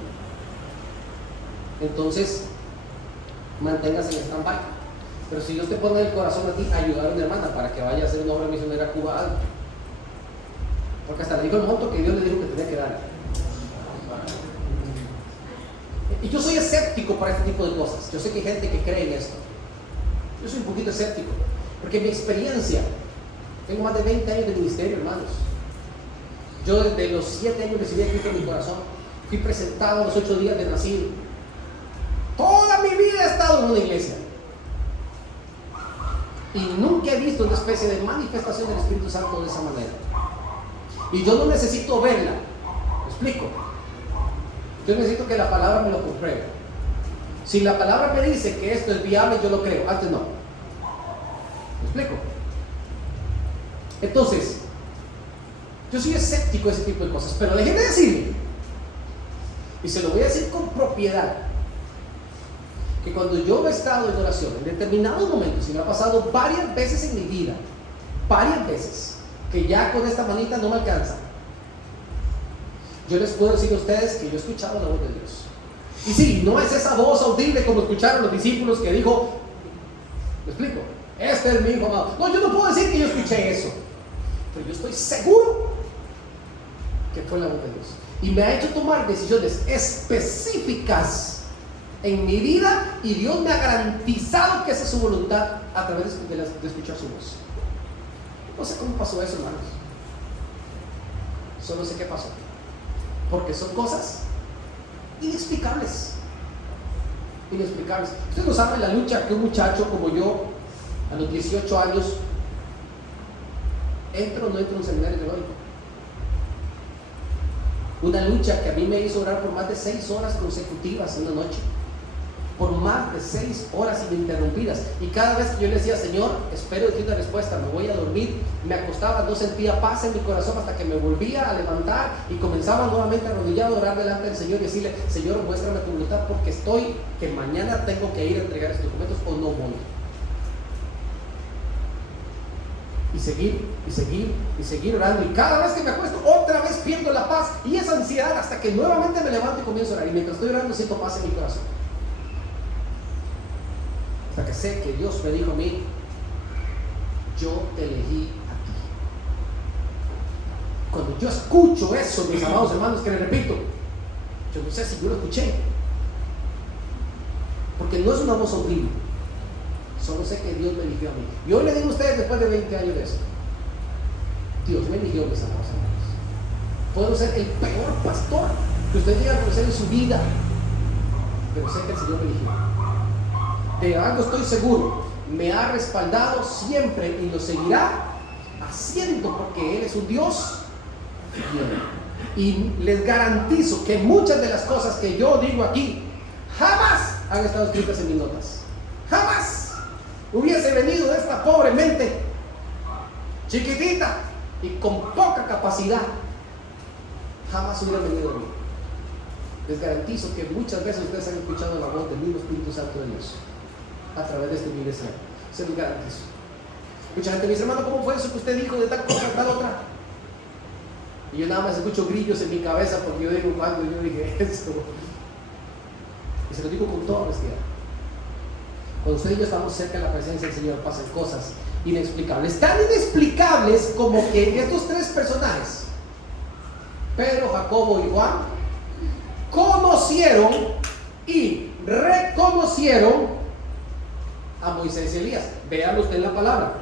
entonces manténgase en stand-by. Pero si Dios te pone en el corazón a ti, ayudar a una hermana para que vaya a hacer una obra misionera a Cuba, algo. Porque hasta le dijo el monto que Dios le dijo que tenía que dar. Y yo soy escéptico para este tipo de cosas. Yo sé que hay gente que cree en esto. Yo soy un poquito escéptico, porque mi experiencia, tengo más de 20 años de ministerio, hermanos. Yo desde los 7 años recibí a Cristo en mi corazón. Fui presentado a los 8 días de nacido. Toda mi vida he estado en una iglesia. Y nunca he visto una especie de manifestación del Espíritu Santo de esa manera. Y yo no necesito verla. ¿Me explico? Yo necesito que la palabra me lo compruebe. Si la palabra me dice que esto es viable, yo lo creo. Antes no. ¿Me explico? Entonces, yo soy escéptico de ese tipo de cosas, pero déjenme decirle, y se lo voy a decir con propiedad, que cuando yo he estado en oración en determinados momentos, y me ha pasado varias veces en mi vida, varias veces, que ya con esta manita no me alcanza, yo les puedo decir a ustedes que yo he escuchado la voz de Dios. Y sí, no es esa voz audible como escucharon los discípulos que dijo, ¿me explico? Este es mi hijo amado. No, yo no puedo decir que yo escuché eso, pero yo estoy seguro que fue la voz de Dios. Y me ha hecho tomar decisiones específicas en mi vida y Dios me ha garantizado que esa es su voluntad a través de escuchar su voz. No sé cómo pasó eso, hermanos. Solo sé qué pasó. Porque son cosas inexplicables. Inexplicables. Ustedes no saben la lucha que un muchacho como yo, a los 18 años, entro o no entro en un seminario teológico. Una lucha que a mí me hizo orar por más de 6 horas consecutivas en una noche. Por más de 6 horas ininterrumpidas. Y cada vez que yo le decía, Señor, espero de ti una respuesta, me voy a dormir, me acostaba, no sentía paz en mi corazón hasta que me volvía a levantar y comenzaba nuevamente arrodillado a orar delante del Señor y decirle, Señor, muéstrame tu voluntad porque estoy, que mañana tengo que ir a entregar estos documentos o no voy. Y seguir orando. Y cada vez que me acuesto, otra vez pierdo la paz y esa ansiedad hasta que nuevamente me levanto y comienzo a orar. Y mientras estoy orando, siento paz en mi corazón. Hasta que sé que Dios me dijo a mí, yo te elegí a ti. Cuando yo escucho eso, mis amados hermanos, que les repito, yo no sé si yo lo escuché. Porque no es una voz audible. Solo sé que Dios me eligió a mí. Y hoy le digo a ustedes, después de 20 años de eso, Dios me eligió, mis amados hermanos. Puedo ser el peor pastor que usted llegue a conocer en su vida, pero sé que el Señor me eligió. De algo estoy seguro, me ha respaldado siempre y lo seguirá haciendo porque Él es un Dios fiel. Y les garantizo que muchas de las cosas que yo digo aquí jamás han estado escritas en mis notas. Jamás hubiese venido de esta pobre mente chiquitita y con poca capacidad. Jamás hubiera venido de mí. Les garantizo que muchas veces ustedes han escuchado la voz del mismo Espíritu Santo de Dios a través de este ministerio. Se los garantizo. Mucha gente me dice, hermano, ¿cómo fue eso que usted dijo de tal cosa, tal otra? Y yo nada más escucho grillos en mi cabeza porque yo digo, cuando yo dije esto. Y se lo digo con toda honestidad. Cuando usted y yo estamos cerca de la presencia del Señor, pasan cosas inexplicables. Tan inexplicables como que estos 3 personajes, Pedro, Jacobo y Juan, conocieron y reconocieron a Moisés y Elías. Véanlo usted en la palabra.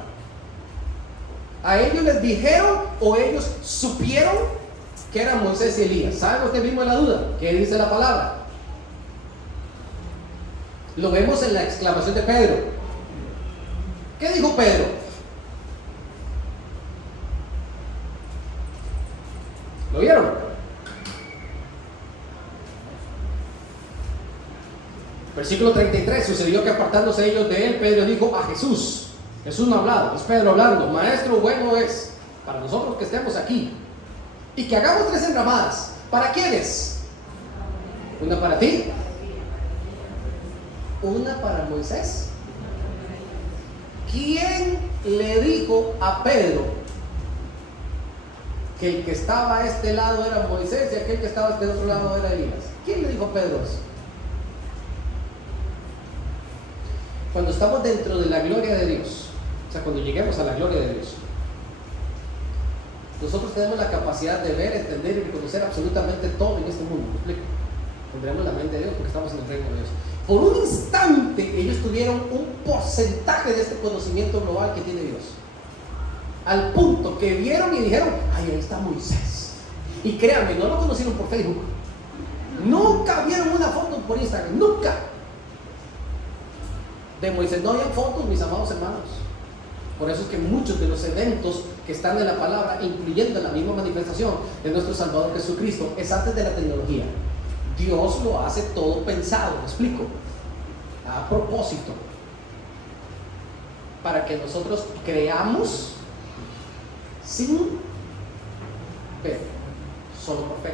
¿A ellos les dijeron o ellos supieron que eran Moisés y Elías? ¿Saben usted mismo la duda? ¿Qué dice la palabra? Lo vemos en la exclamación de Pedro. ¿Qué dijo Pedro? ¿Lo vieron? Versículo 33. Sucedió que apartándose ellos de él, Pedro dijo a Jesús. Jesús no ha hablado, es Pedro hablando. Maestro, bueno es para nosotros que estemos aquí y que hagamos 3 enramadas. ¿Para quiénes? Una para ti, una para Moisés. ¿Quién le dijo a Pedro que el que estaba a este lado era Moisés y aquel que estaba a este otro lado era Elías? ¿Quién le dijo a Pedro eso? Cuando estamos dentro de la gloria de Dios, o sea, cuando lleguemos a la gloria de Dios, nosotros tenemos la capacidad de ver, entender y reconocer absolutamente todo en este mundo. ¿Me explico? Tendremos la mente de Dios porque estamos en el reino de Dios. Por un instante ellos tuvieron un porcentaje de este conocimiento global que tiene Dios, al punto que vieron y dijeron: ay, ahí está Moisés. Y créanme, no lo conocieron por Facebook, nunca vieron una foto por Instagram, nunca. De Moisés no habían fotos, mis amados hermanos. Por eso es que muchos de los eventos que están en la palabra, incluyendo la misma manifestación de nuestro Salvador Jesucristo, es antes de la tecnología. Dios lo hace todo pensado, ¿me explico? A propósito, para que nosotros creamos sin ver, solo por fe.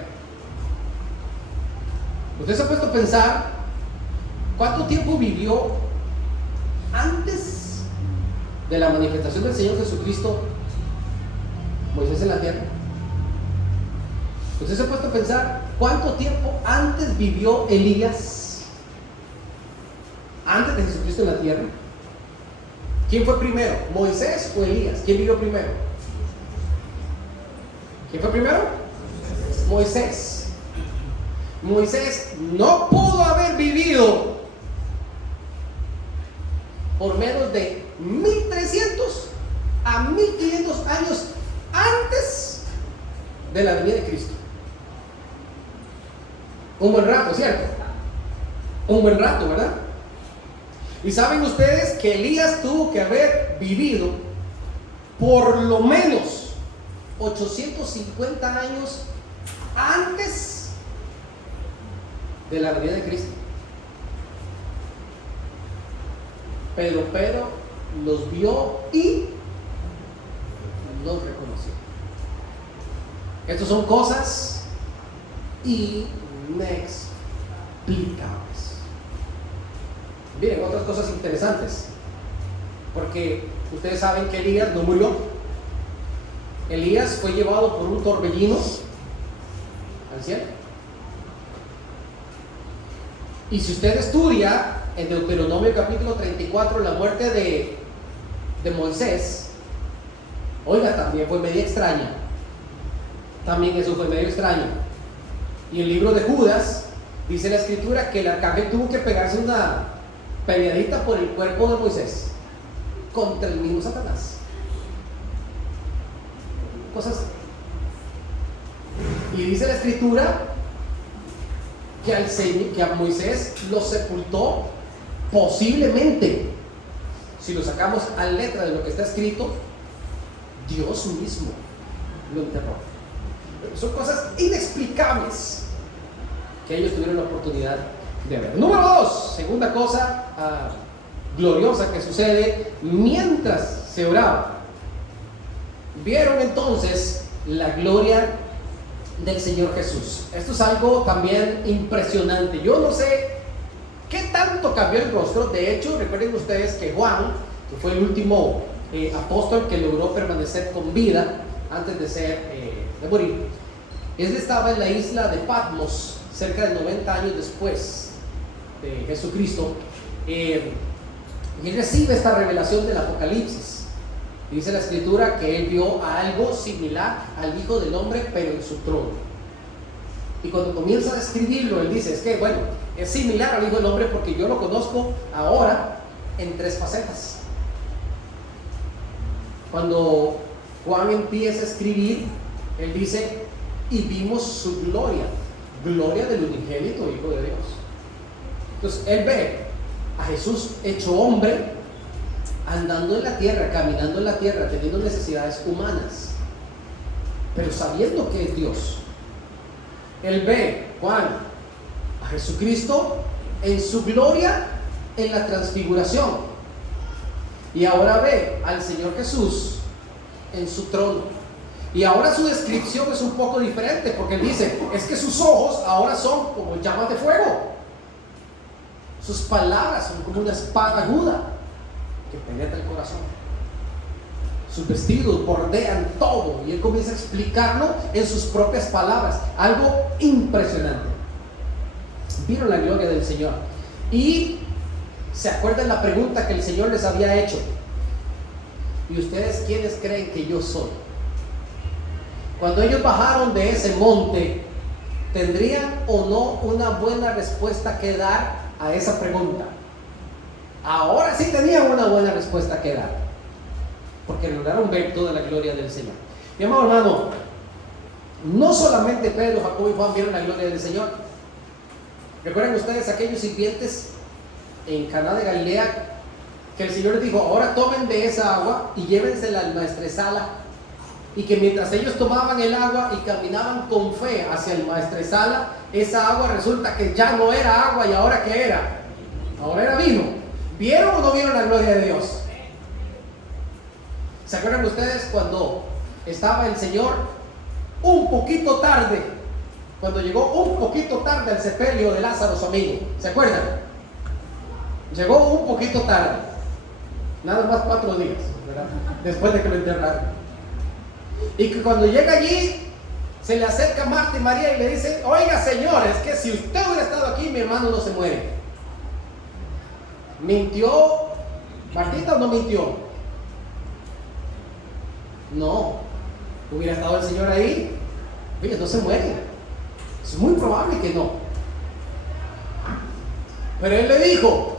Usted se ha puesto a pensar cuánto tiempo vivió antes de la manifestación del Señor Jesucristo Moisés en la tierra. Usted se ha puesto a pensar cuánto tiempo antes vivió Elías, antes de Jesucristo en la tierra. ¿Quién fue primero, Moisés o Elías? ¿Quién vivió primero? ¿Quién fue primero? Moisés. Moisés no pudo haber vivido por menos de 1300 a 1500 años antes de la venida de Cristo. Un buen rato, ¿cierto? Un buen rato, ¿verdad? Y saben ustedes que Elías tuvo que haber vivido por lo menos 850 años antes de la venida de Cristo. Pero los vio y los reconoció. Estas son cosas inexplicables. Miren, otras cosas interesantes, porque ustedes saben que Elías no murió. Elías fue llevado por un torbellino al cielo. Y si usted estudia en Deuteronomio capítulo 34 la muerte de Moisés, oiga, también fue medio extraña. También eso fue medio extraño. Y el libro de Judas dice la escritura que el arcángel tuvo que pegarse una peleadita por el cuerpo de Moisés contra el mismo Satanás. Cosas. Y dice la escritura que a Moisés lo sepultó, posiblemente, si lo sacamos a letra de lo que está escrito, Dios mismo lo enterró. Son cosas inexplicables que ellos tuvieron la oportunidad de ver. Número 2, segunda cosa gloriosa que sucede mientras se oraba. Vieron entonces la gloria del Señor Jesús. Esto es algo también impresionante. Yo no sé qué tanto cambió el rostro. De hecho, recuerden ustedes que Juan, que fue el último apóstol que logró permanecer con vida antes de morir, él estaba en la isla de Patmos cerca de 90 años después de Jesucristo, y él recibe esta revelación del Apocalipsis. Dice la escritura que él vio algo similar al Hijo del Hombre, pero en su trono. Y cuando comienza a describirlo, él dice, es que bueno, es similar al Hijo del Hombre porque yo lo conozco ahora en 3 facetas. Cuando Juan empieza a escribir, él dice, y vimos su gloria, gloria del unigénito Hijo de Dios. Entonces él ve a Jesús hecho hombre, andando en la tierra, caminando en la tierra, teniendo necesidades humanas, pero sabiendo que es Dios. Él ve, Juan, a Jesucristo en su gloria en la transfiguración, y ahora ve al Señor Jesús en su trono. Y ahora su descripción es un poco diferente, porque él dice, es que sus ojos ahora son como llamas de fuego, sus palabras son como una espada aguda que penetra el corazón, sus vestidos bordean todo, y él comienza a explicarlo en sus propias palabras, algo impresionante. Vieron la gloria del Señor y se acuerdan la pregunta que el Señor les había hecho: ¿y ustedes quiénes creen que yo soy? Cuando ellos bajaron de ese monte, ¿tendrían o no una buena respuesta que dar a esa pregunta? Ahora sí tenían una buena respuesta que dar, porque lograron ver toda la gloria del Señor. Mi amado hermano, no solamente Pedro, Jacobo y Juan vieron la gloria del Señor. ¿Recuerdan ustedes aquellos sirvientes en Caná de Galilea que el Señor les dijo, ahora tomen de esa agua y llévensela al maestresala? Y que mientras ellos tomaban el agua y caminaban con fe hacia el maestresala, esa agua resulta que ya no era agua. ¿Y ahora qué era? Ahora era vino. ¿Vieron o no vieron la gloria de Dios? ¿Se acuerdan ustedes cuando estaba el Señor un poquito tarde? Cuando llegó un poquito tarde al sepelio de Lázaro, su amigo. ¿Se acuerdan? Llegó un poquito tarde. Nada más 4 días, ¿verdad? Después de que lo enterraron. Y que cuando llega allí, se le acerca Marta y María y le dice, oiga señores, que si usted hubiera estado aquí, mi hermano no se muere. ¿Mintió Martita o no mintió? No. ¿Hubiera estado el Señor ahí? Oye, no se muere. Es muy probable que no. Pero él le dijo,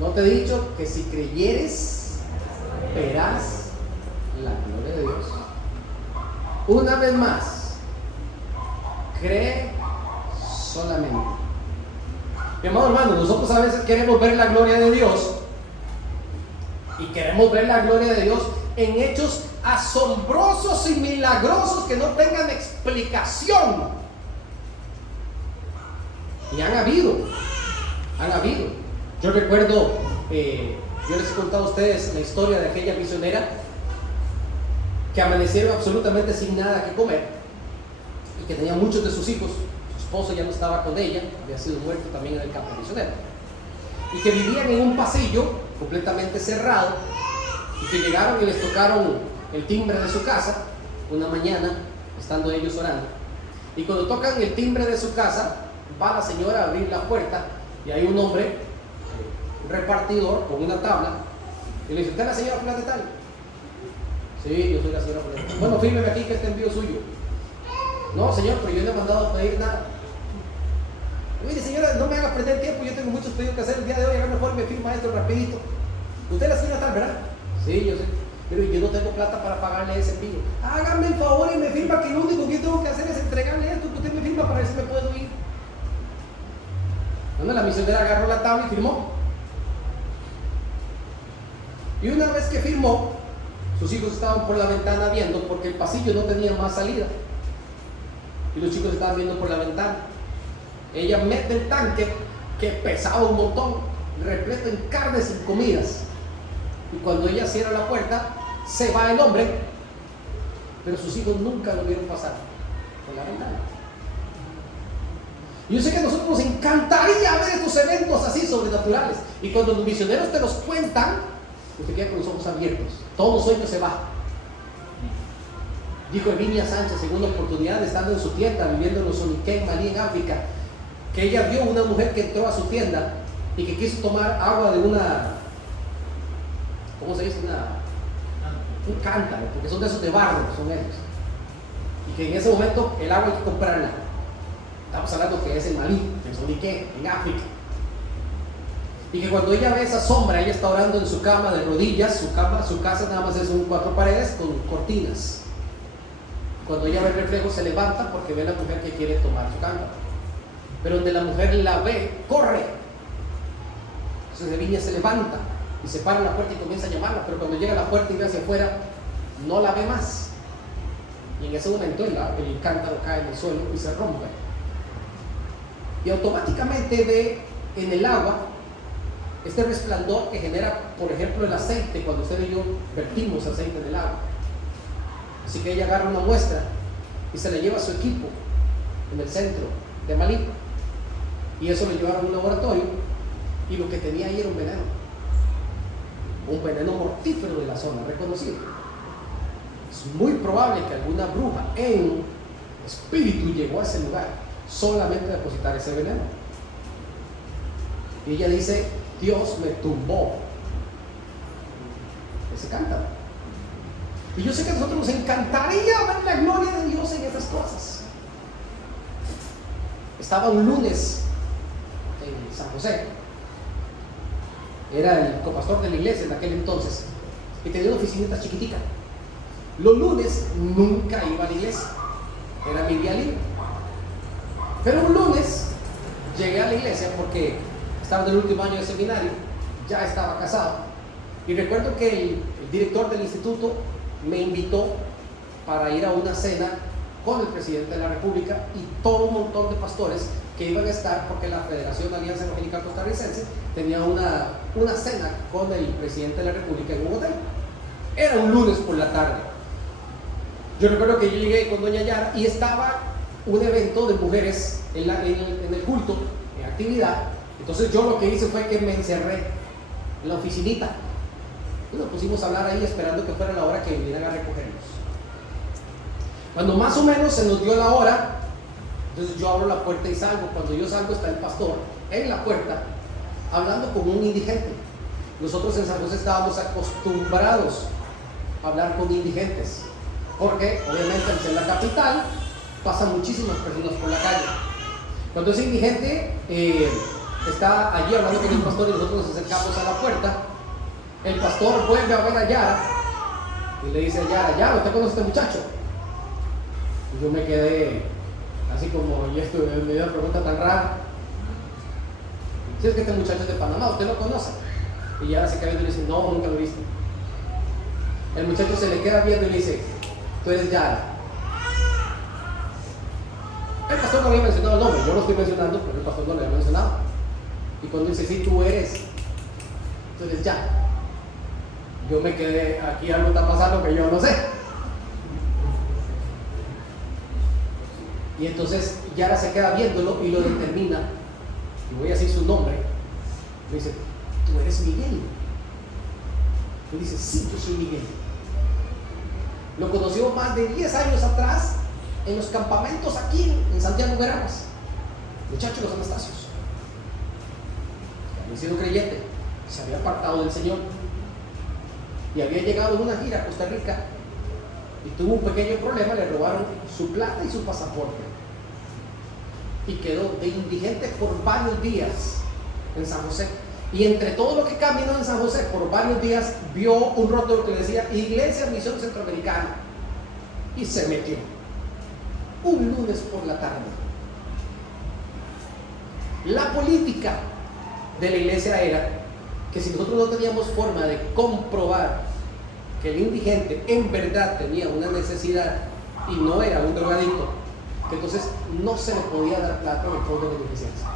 ¿no te he dicho que si creyeres, verás la gloria de Dios? Una vez más, cree solamente. Mi amado hermano, nosotros a veces queremos ver la gloria de Dios, y queremos ver la gloria de Dios en hechos asombrosos y milagrosos que no tengan explicación. Y han habido. Yo recuerdo, yo les he contado a ustedes la historia de aquella misionera que amanecieron absolutamente sin nada que comer y que tenía muchos de sus hijos. Su esposo ya no estaba con ella, había sido muerto también en el campo misionero, y que vivían en un pasillo completamente cerrado, y que llegaron y les tocaron el timbre de su casa una mañana, estando ellos orando, y cuando tocan el timbre de su casa, va la señora a abrir la puerta y hay un hombre, un repartidor con una tabla, y le dice, ¿usted es la señora fulana de tal? Sí, yo soy la señora fulana de tal. Bueno, fírmeme aquí que este envío suyo. No señor, pero yo no he mandado a pedir nada. Mire señora, no me haga perder tiempo, yo tengo muchos pedidos que hacer el día de hoy, a lo mejor me firma esto rapidito. ¿Usted es la señora tal, verdad? Sí, yo sé, pero yo no tengo plata para pagarle ese envío. Hágame el favor y me firma que lo único que yo tengo que hacer es entregarle esto, que usted me firma para ver si me puedo ir. Bueno, la misionera agarró la tabla y firmó. Y una vez que firmó, sus hijos estaban por la ventana viendo, porque el pasillo no tenía más salida, y los chicos estaban viendo por la ventana. Ella mete el tanque, que pesaba un montón, repleto en carnes y comidas, y cuando ella cierra la puerta, se va el hombre, pero sus hijos nunca lo vieron pasar por la ventana. Y yo sé que a nosotros nos encantaría ver estos eventos así sobrenaturales, y cuando los misioneros te los cuentan, usted queda con los ojos abiertos. Todo sueño se va. Dijo Evinia Sánchez en una oportunidad, estando en su tienda, viviendo en los Soniquén, Malí, en África, que ella vio una mujer que entró a su tienda y que quiso tomar agua de una, ¿cómo se dice? Un cántaro, porque son de esos de barro, son ellos. Y que en ese momento el agua hay que comprarla. Estamos hablando que es en Malí, en Soniquén, en África. Y que cuando ella ve esa sombra, ella está orando en su cama de rodillas. Su casa nada más es un 4 paredes con cortinas. Cuando ella ve el reflejo se levanta porque ve a la mujer que quiere tomar su cántaro. Pero donde la mujer la ve, corre. Entonces Viña se levanta y se para en la puerta y comienza a llamarla. Pero cuando llega a la puerta y ve hacia afuera, no la ve más. Y en ese momento el cántaro cae en el suelo y se rompe. Y automáticamente ve en el agua este resplandor que genera, por ejemplo, el aceite cuando usted y yo vertimos aceite en el agua. Así que ella agarra una muestra y se la lleva a su equipo en el centro de Malí. Y eso lo llevaron a un laboratorio y lo que tenía ahí era un veneno mortífero de la zona, reconocido. Es muy probable que alguna bruja en espíritu llegó a ese lugar solamente a depositar ese veneno. Y ella dice: Dios me tumbó ese cántaro. Y yo sé que a nosotros nos encantaría ver la gloria de Dios en esas cosas. Estaba un lunes en San José. Era el copastor de la iglesia en aquel entonces y tenía una oficinita chiquitica. Los lunes nunca iba a la iglesia, era mi día libre. Pero un lunes llegué a la iglesia porque estaba en el último año de seminario, ya estaba casado, y recuerdo que el director del instituto me invitó para ir a una cena con el presidente de la República y todo un montón de pastores que iban a estar, porque la Federación Alianza Evangélica Costarricense tenía una cena con el presidente de la República en un hotel. Era un lunes por la tarde. Yo recuerdo que yo llegué con doña Yara y estaba un evento de mujeres en el culto, en actividad. Entonces yo lo que hice fue que me encerré en la oficinita y nos pusimos a hablar ahí esperando que fuera la hora que vinieran a recogernos. Cuando más o menos se nos dio la hora, entonces yo abro la puerta y salgo. Cuando yo salgo está el pastor en la puerta hablando con un indigente. Nosotros en San José estábamos acostumbrados a hablar con indigentes, porque obviamente al ser la capital pasan muchísimas personas por la calle. Cuando ese indigente está allí hablando con el pastor y nosotros nos acercamos a la puerta, el pastor vuelve a ver a Yara y le dice a Yara: Yara, ¿usted conoce a este muchacho? Y yo me quedé así como, y esto me dio una pregunta tan rara. Si es que este muchacho es de Panamá, ¿usted lo conoce? Y Yara se queda viendo y le dice: no, nunca lo he visto. El muchacho se le queda viendo y le dice: tú eres Yara. El pastor no había mencionado el nombre, yo lo estoy mencionando, pero el pastor no lo había mencionado. Y cuando dice: sí, tú eres Yara, yo me quedé, aquí algo está pasando que yo no sé. Y entonces Yara se queda viéndolo y lo determina, y voy a decir su nombre. Me dice: tú eres Miguel. Y dice: sí, yo soy Miguel. Lo conoció más de 10 años atrás en los campamentos aquí en Santiago Veraguas, muchacho de los Anastasios. Había sido creyente, se había apartado del Señor y había llegado en una gira a Costa Rica y tuvo un pequeño problema. Le robaron su plata y su pasaporte y quedó de indigente por varios días en San José. Y entre todo lo que caminó en San José por varios días, vio un rótulo que decía Iglesia Misión Centroamericana y se metió un lunes por la tarde. La política de la iglesia era que si nosotros no teníamos forma de comprobar que el indigente en verdad tenía una necesidad y no era un drogadicto, que entonces no se le podía dar plata en el fondo de beneficencia.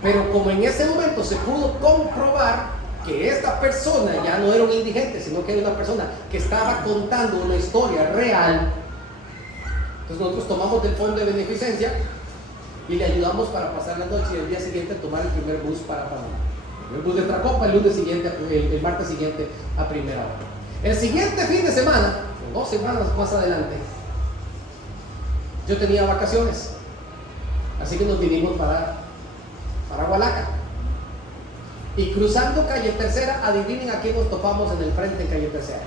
Pero como en ese momento se pudo comprobar que esta persona ya no era un indigente, sino que era una persona que estaba contando una historia real, entonces nosotros tomamos del fondo de beneficencia y le ayudamos para pasar la noche y el día siguiente tomar el primer bus para Panamá. El bus de Tracopa el lunes siguiente, el martes siguiente a primera hora. El siguiente fin de semana, 2 semanas más adelante, yo tenía vacaciones, así que nos vinimos para Hualaca. Y cruzando calle Tercera, adivinen a quién nos topamos en el frente en calle Tercera.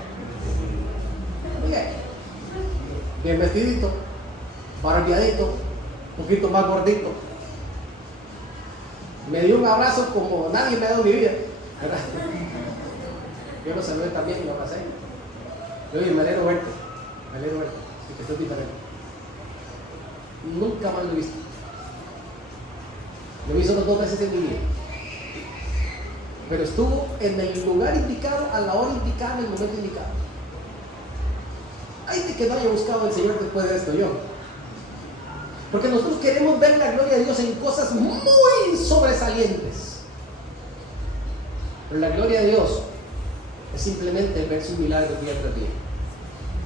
Bien vestidito, barbeadito, un poquito más gordito. Me dio un abrazo como nadie me ha dado en mi vida, ¿verdad? Yo lo saludé también y lo abracé. Oye, me alegro verte, y que estés diferente. Nunca más lo he visto. Lo vi solo 2 veces en mi vida. Pero estuvo en el lugar indicado, a la hora indicada, en el momento indicado. Ay, de que no haya buscado al Señor después de esto yo. Porque nosotros queremos ver la gloria de Dios en cosas muy sobresalientes. Pero la gloria de Dios es simplemente ver su milagro día tras día.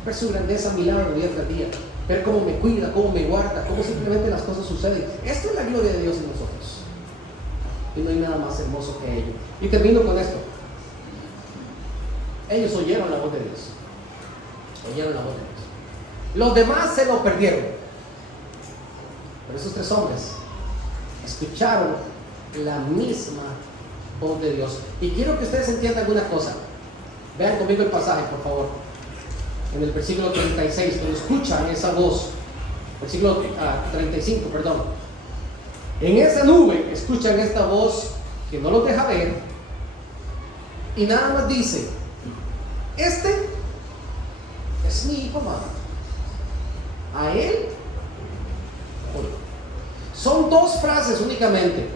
Ver su grandeza milagro día tras día. Ver cómo me cuida, cómo me guarda, cómo simplemente las cosas suceden. Esto es la gloria de Dios en nosotros. Y no hay nada más hermoso que ello. Y termino con esto. Ellos oyeron la voz de Dios. Oyeron la voz de Dios. Los demás se lo perdieron. Pero esos 3 hombres escucharon la misma voz de Dios. Y quiero que ustedes entiendan una cosa. Vean conmigo el pasaje, por favor. En el versículo 36, cuando escuchan esa voz. Versículo 35, perdón. En esa nube escuchan esta voz que no los deja ver. Y nada más dice: este es mi hijo amado. A él oigo. Son 2 frases únicamente,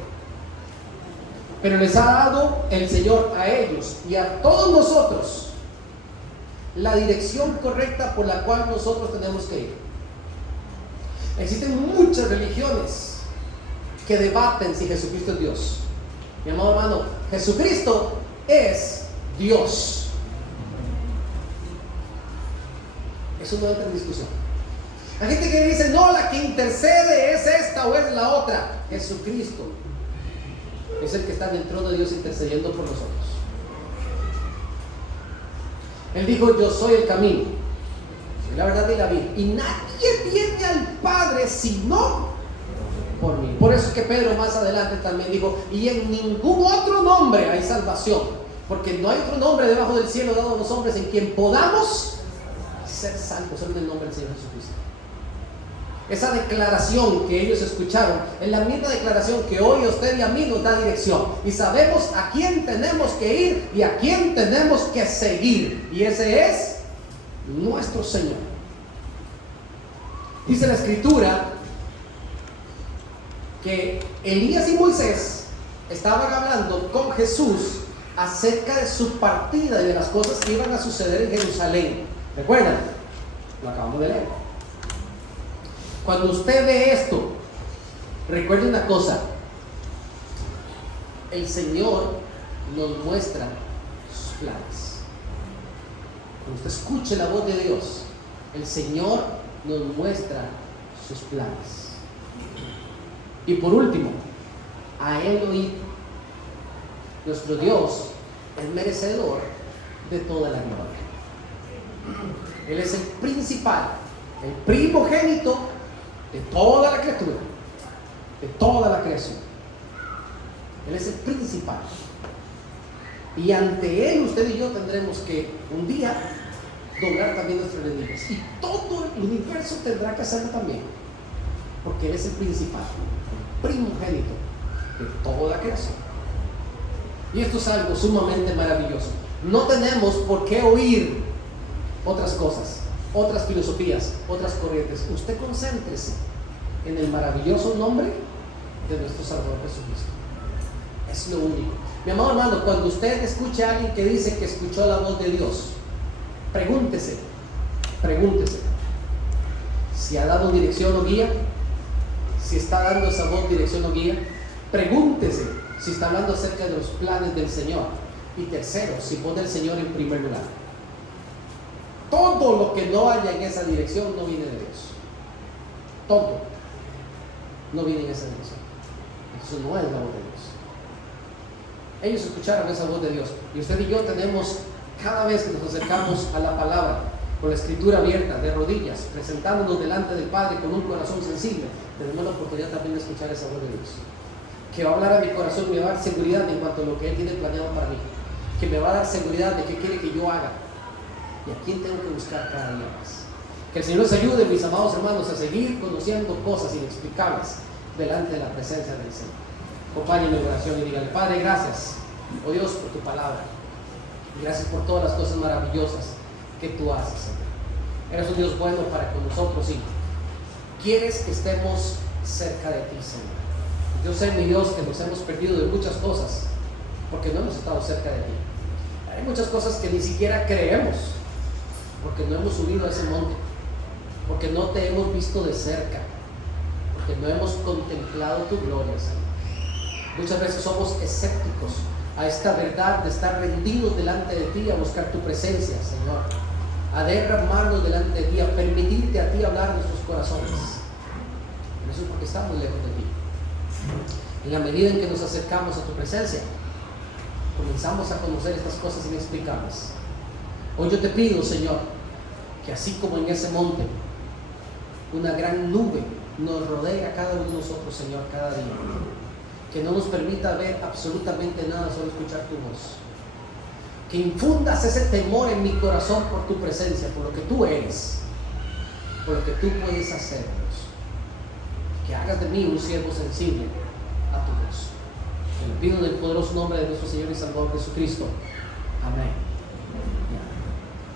pero les ha dado el Señor a ellos y a todos nosotros la dirección correcta por la cual nosotros tenemos que ir. Existen muchas religiones que debaten si Jesucristo es Dios. Mi amado hermano, Jesucristo es Dios. Eso no entra en discusión. Hay gente que dice: no, la que intercede es esta o es la otra. Jesucristo es el que está en el trono de Dios intercediendo por nosotros. Él dijo: yo soy el camino, soy la verdad y la vida, y nadie viene al Padre sino por mí. Por eso es que Pedro más adelante también dijo: y en ningún otro nombre hay salvación, porque no hay otro nombre debajo del cielo dado a los hombres en quien podamos ser salvos, solo en el nombre del Señor Jesucristo. Esa declaración que ellos escucharon es la misma declaración que hoy a usted y a mí nos da dirección, y sabemos a quién tenemos que ir y a quién tenemos que seguir, y ese es nuestro Señor. Dice la Escritura que Elías y Moisés estaban hablando con Jesús acerca de su partida y de las cosas que iban a suceder en Jerusalén. ¿Recuerdan? Lo acabamos de leer. Cuando usted ve esto, recuerde una cosa: el Señor nos muestra sus planes. Cuando usted escuche la voz de Dios, el Señor nos muestra sus planes. Y por último, a Él oír. Nuestro Dios es merecedor de toda la gloria. Él es el principal, el primogénito de toda la criatura, de toda la creación. Él es el principal. Y ante Él usted y yo tendremos que un día doblar también nuestros enemigos. Y todo el universo tendrá que hacerlo también, porque Él es el principal, el primogénito de toda la creación. Y esto es algo sumamente maravilloso. No tenemos por qué oír otras cosas, otras filosofías, otras corrientes. Usted concéntrese en el maravilloso nombre de nuestro Salvador Jesucristo. Es lo único. Mi amado hermano, cuando usted escuche a alguien que dice que escuchó la voz de Dios, pregúntese si ha dado dirección o guía, si está dando esa voz dirección o guía. Pregúntese si está hablando acerca de los planes del Señor. Y tercero, si pone al Señor en primer lugar. Todo lo que no haya en esa dirección no viene de Dios. Todo no viene en esa dirección. Entonces no es la voz de Dios. Ellos escucharon esa voz de Dios. Y usted y yo tenemos, cada vez que nos acercamos a la palabra, con la escritura abierta, de rodillas, presentándonos delante del Padre con un corazón sensible, tenemos la oportunidad también de escuchar esa voz de Dios, que va a hablar a mi corazón y me va a dar seguridad en cuanto a lo que Él tiene planeado para mí, que me va a dar seguridad de qué quiere que yo haga y a quién tengo que buscar cada día más. Que el Señor nos ayude, mis amados hermanos, a seguir conociendo cosas inexplicables delante de la presencia del Señor. Acompáñenme en oración y díganle: Padre, gracias, oh Dios, por tu palabra. Gracias por todas las cosas maravillosas que tú haces, Señor. Eres un Dios bueno para con nosotros y quieres que estemos cerca de ti, Señor. Yo sé, mi Dios, que nos hemos perdido de muchas cosas porque no hemos estado cerca de ti. Hay muchas cosas que ni siquiera creemos porque no hemos subido a ese monte, porque no te hemos visto de cerca, porque no hemos contemplado tu gloria, Señor. Muchas veces somos escépticos a esta verdad de estar rendidos delante de ti, a buscar tu presencia, Señor, a derramarnos delante de ti, a permitirte a ti hablar en nuestros corazones. Pero eso es porque estamos lejos de ti. En la medida en que nos acercamos a tu presencia, comenzamos a conocer estas cosas inexplicables. Hoy yo te pido, Señor, que así como en ese monte, una gran nube nos rodee a cada uno de nosotros, Señor, cada día. Que no nos permita ver absolutamente nada, solo escuchar tu voz. Que infundas ese temor en mi corazón por tu presencia, por lo que tú eres, por lo que tú puedes hacer, Dios. Que hagas de mí un siervo sensible a tu voz. Te lo pido en el poderoso nombre de nuestro Señor y Salvador Jesucristo. Amén.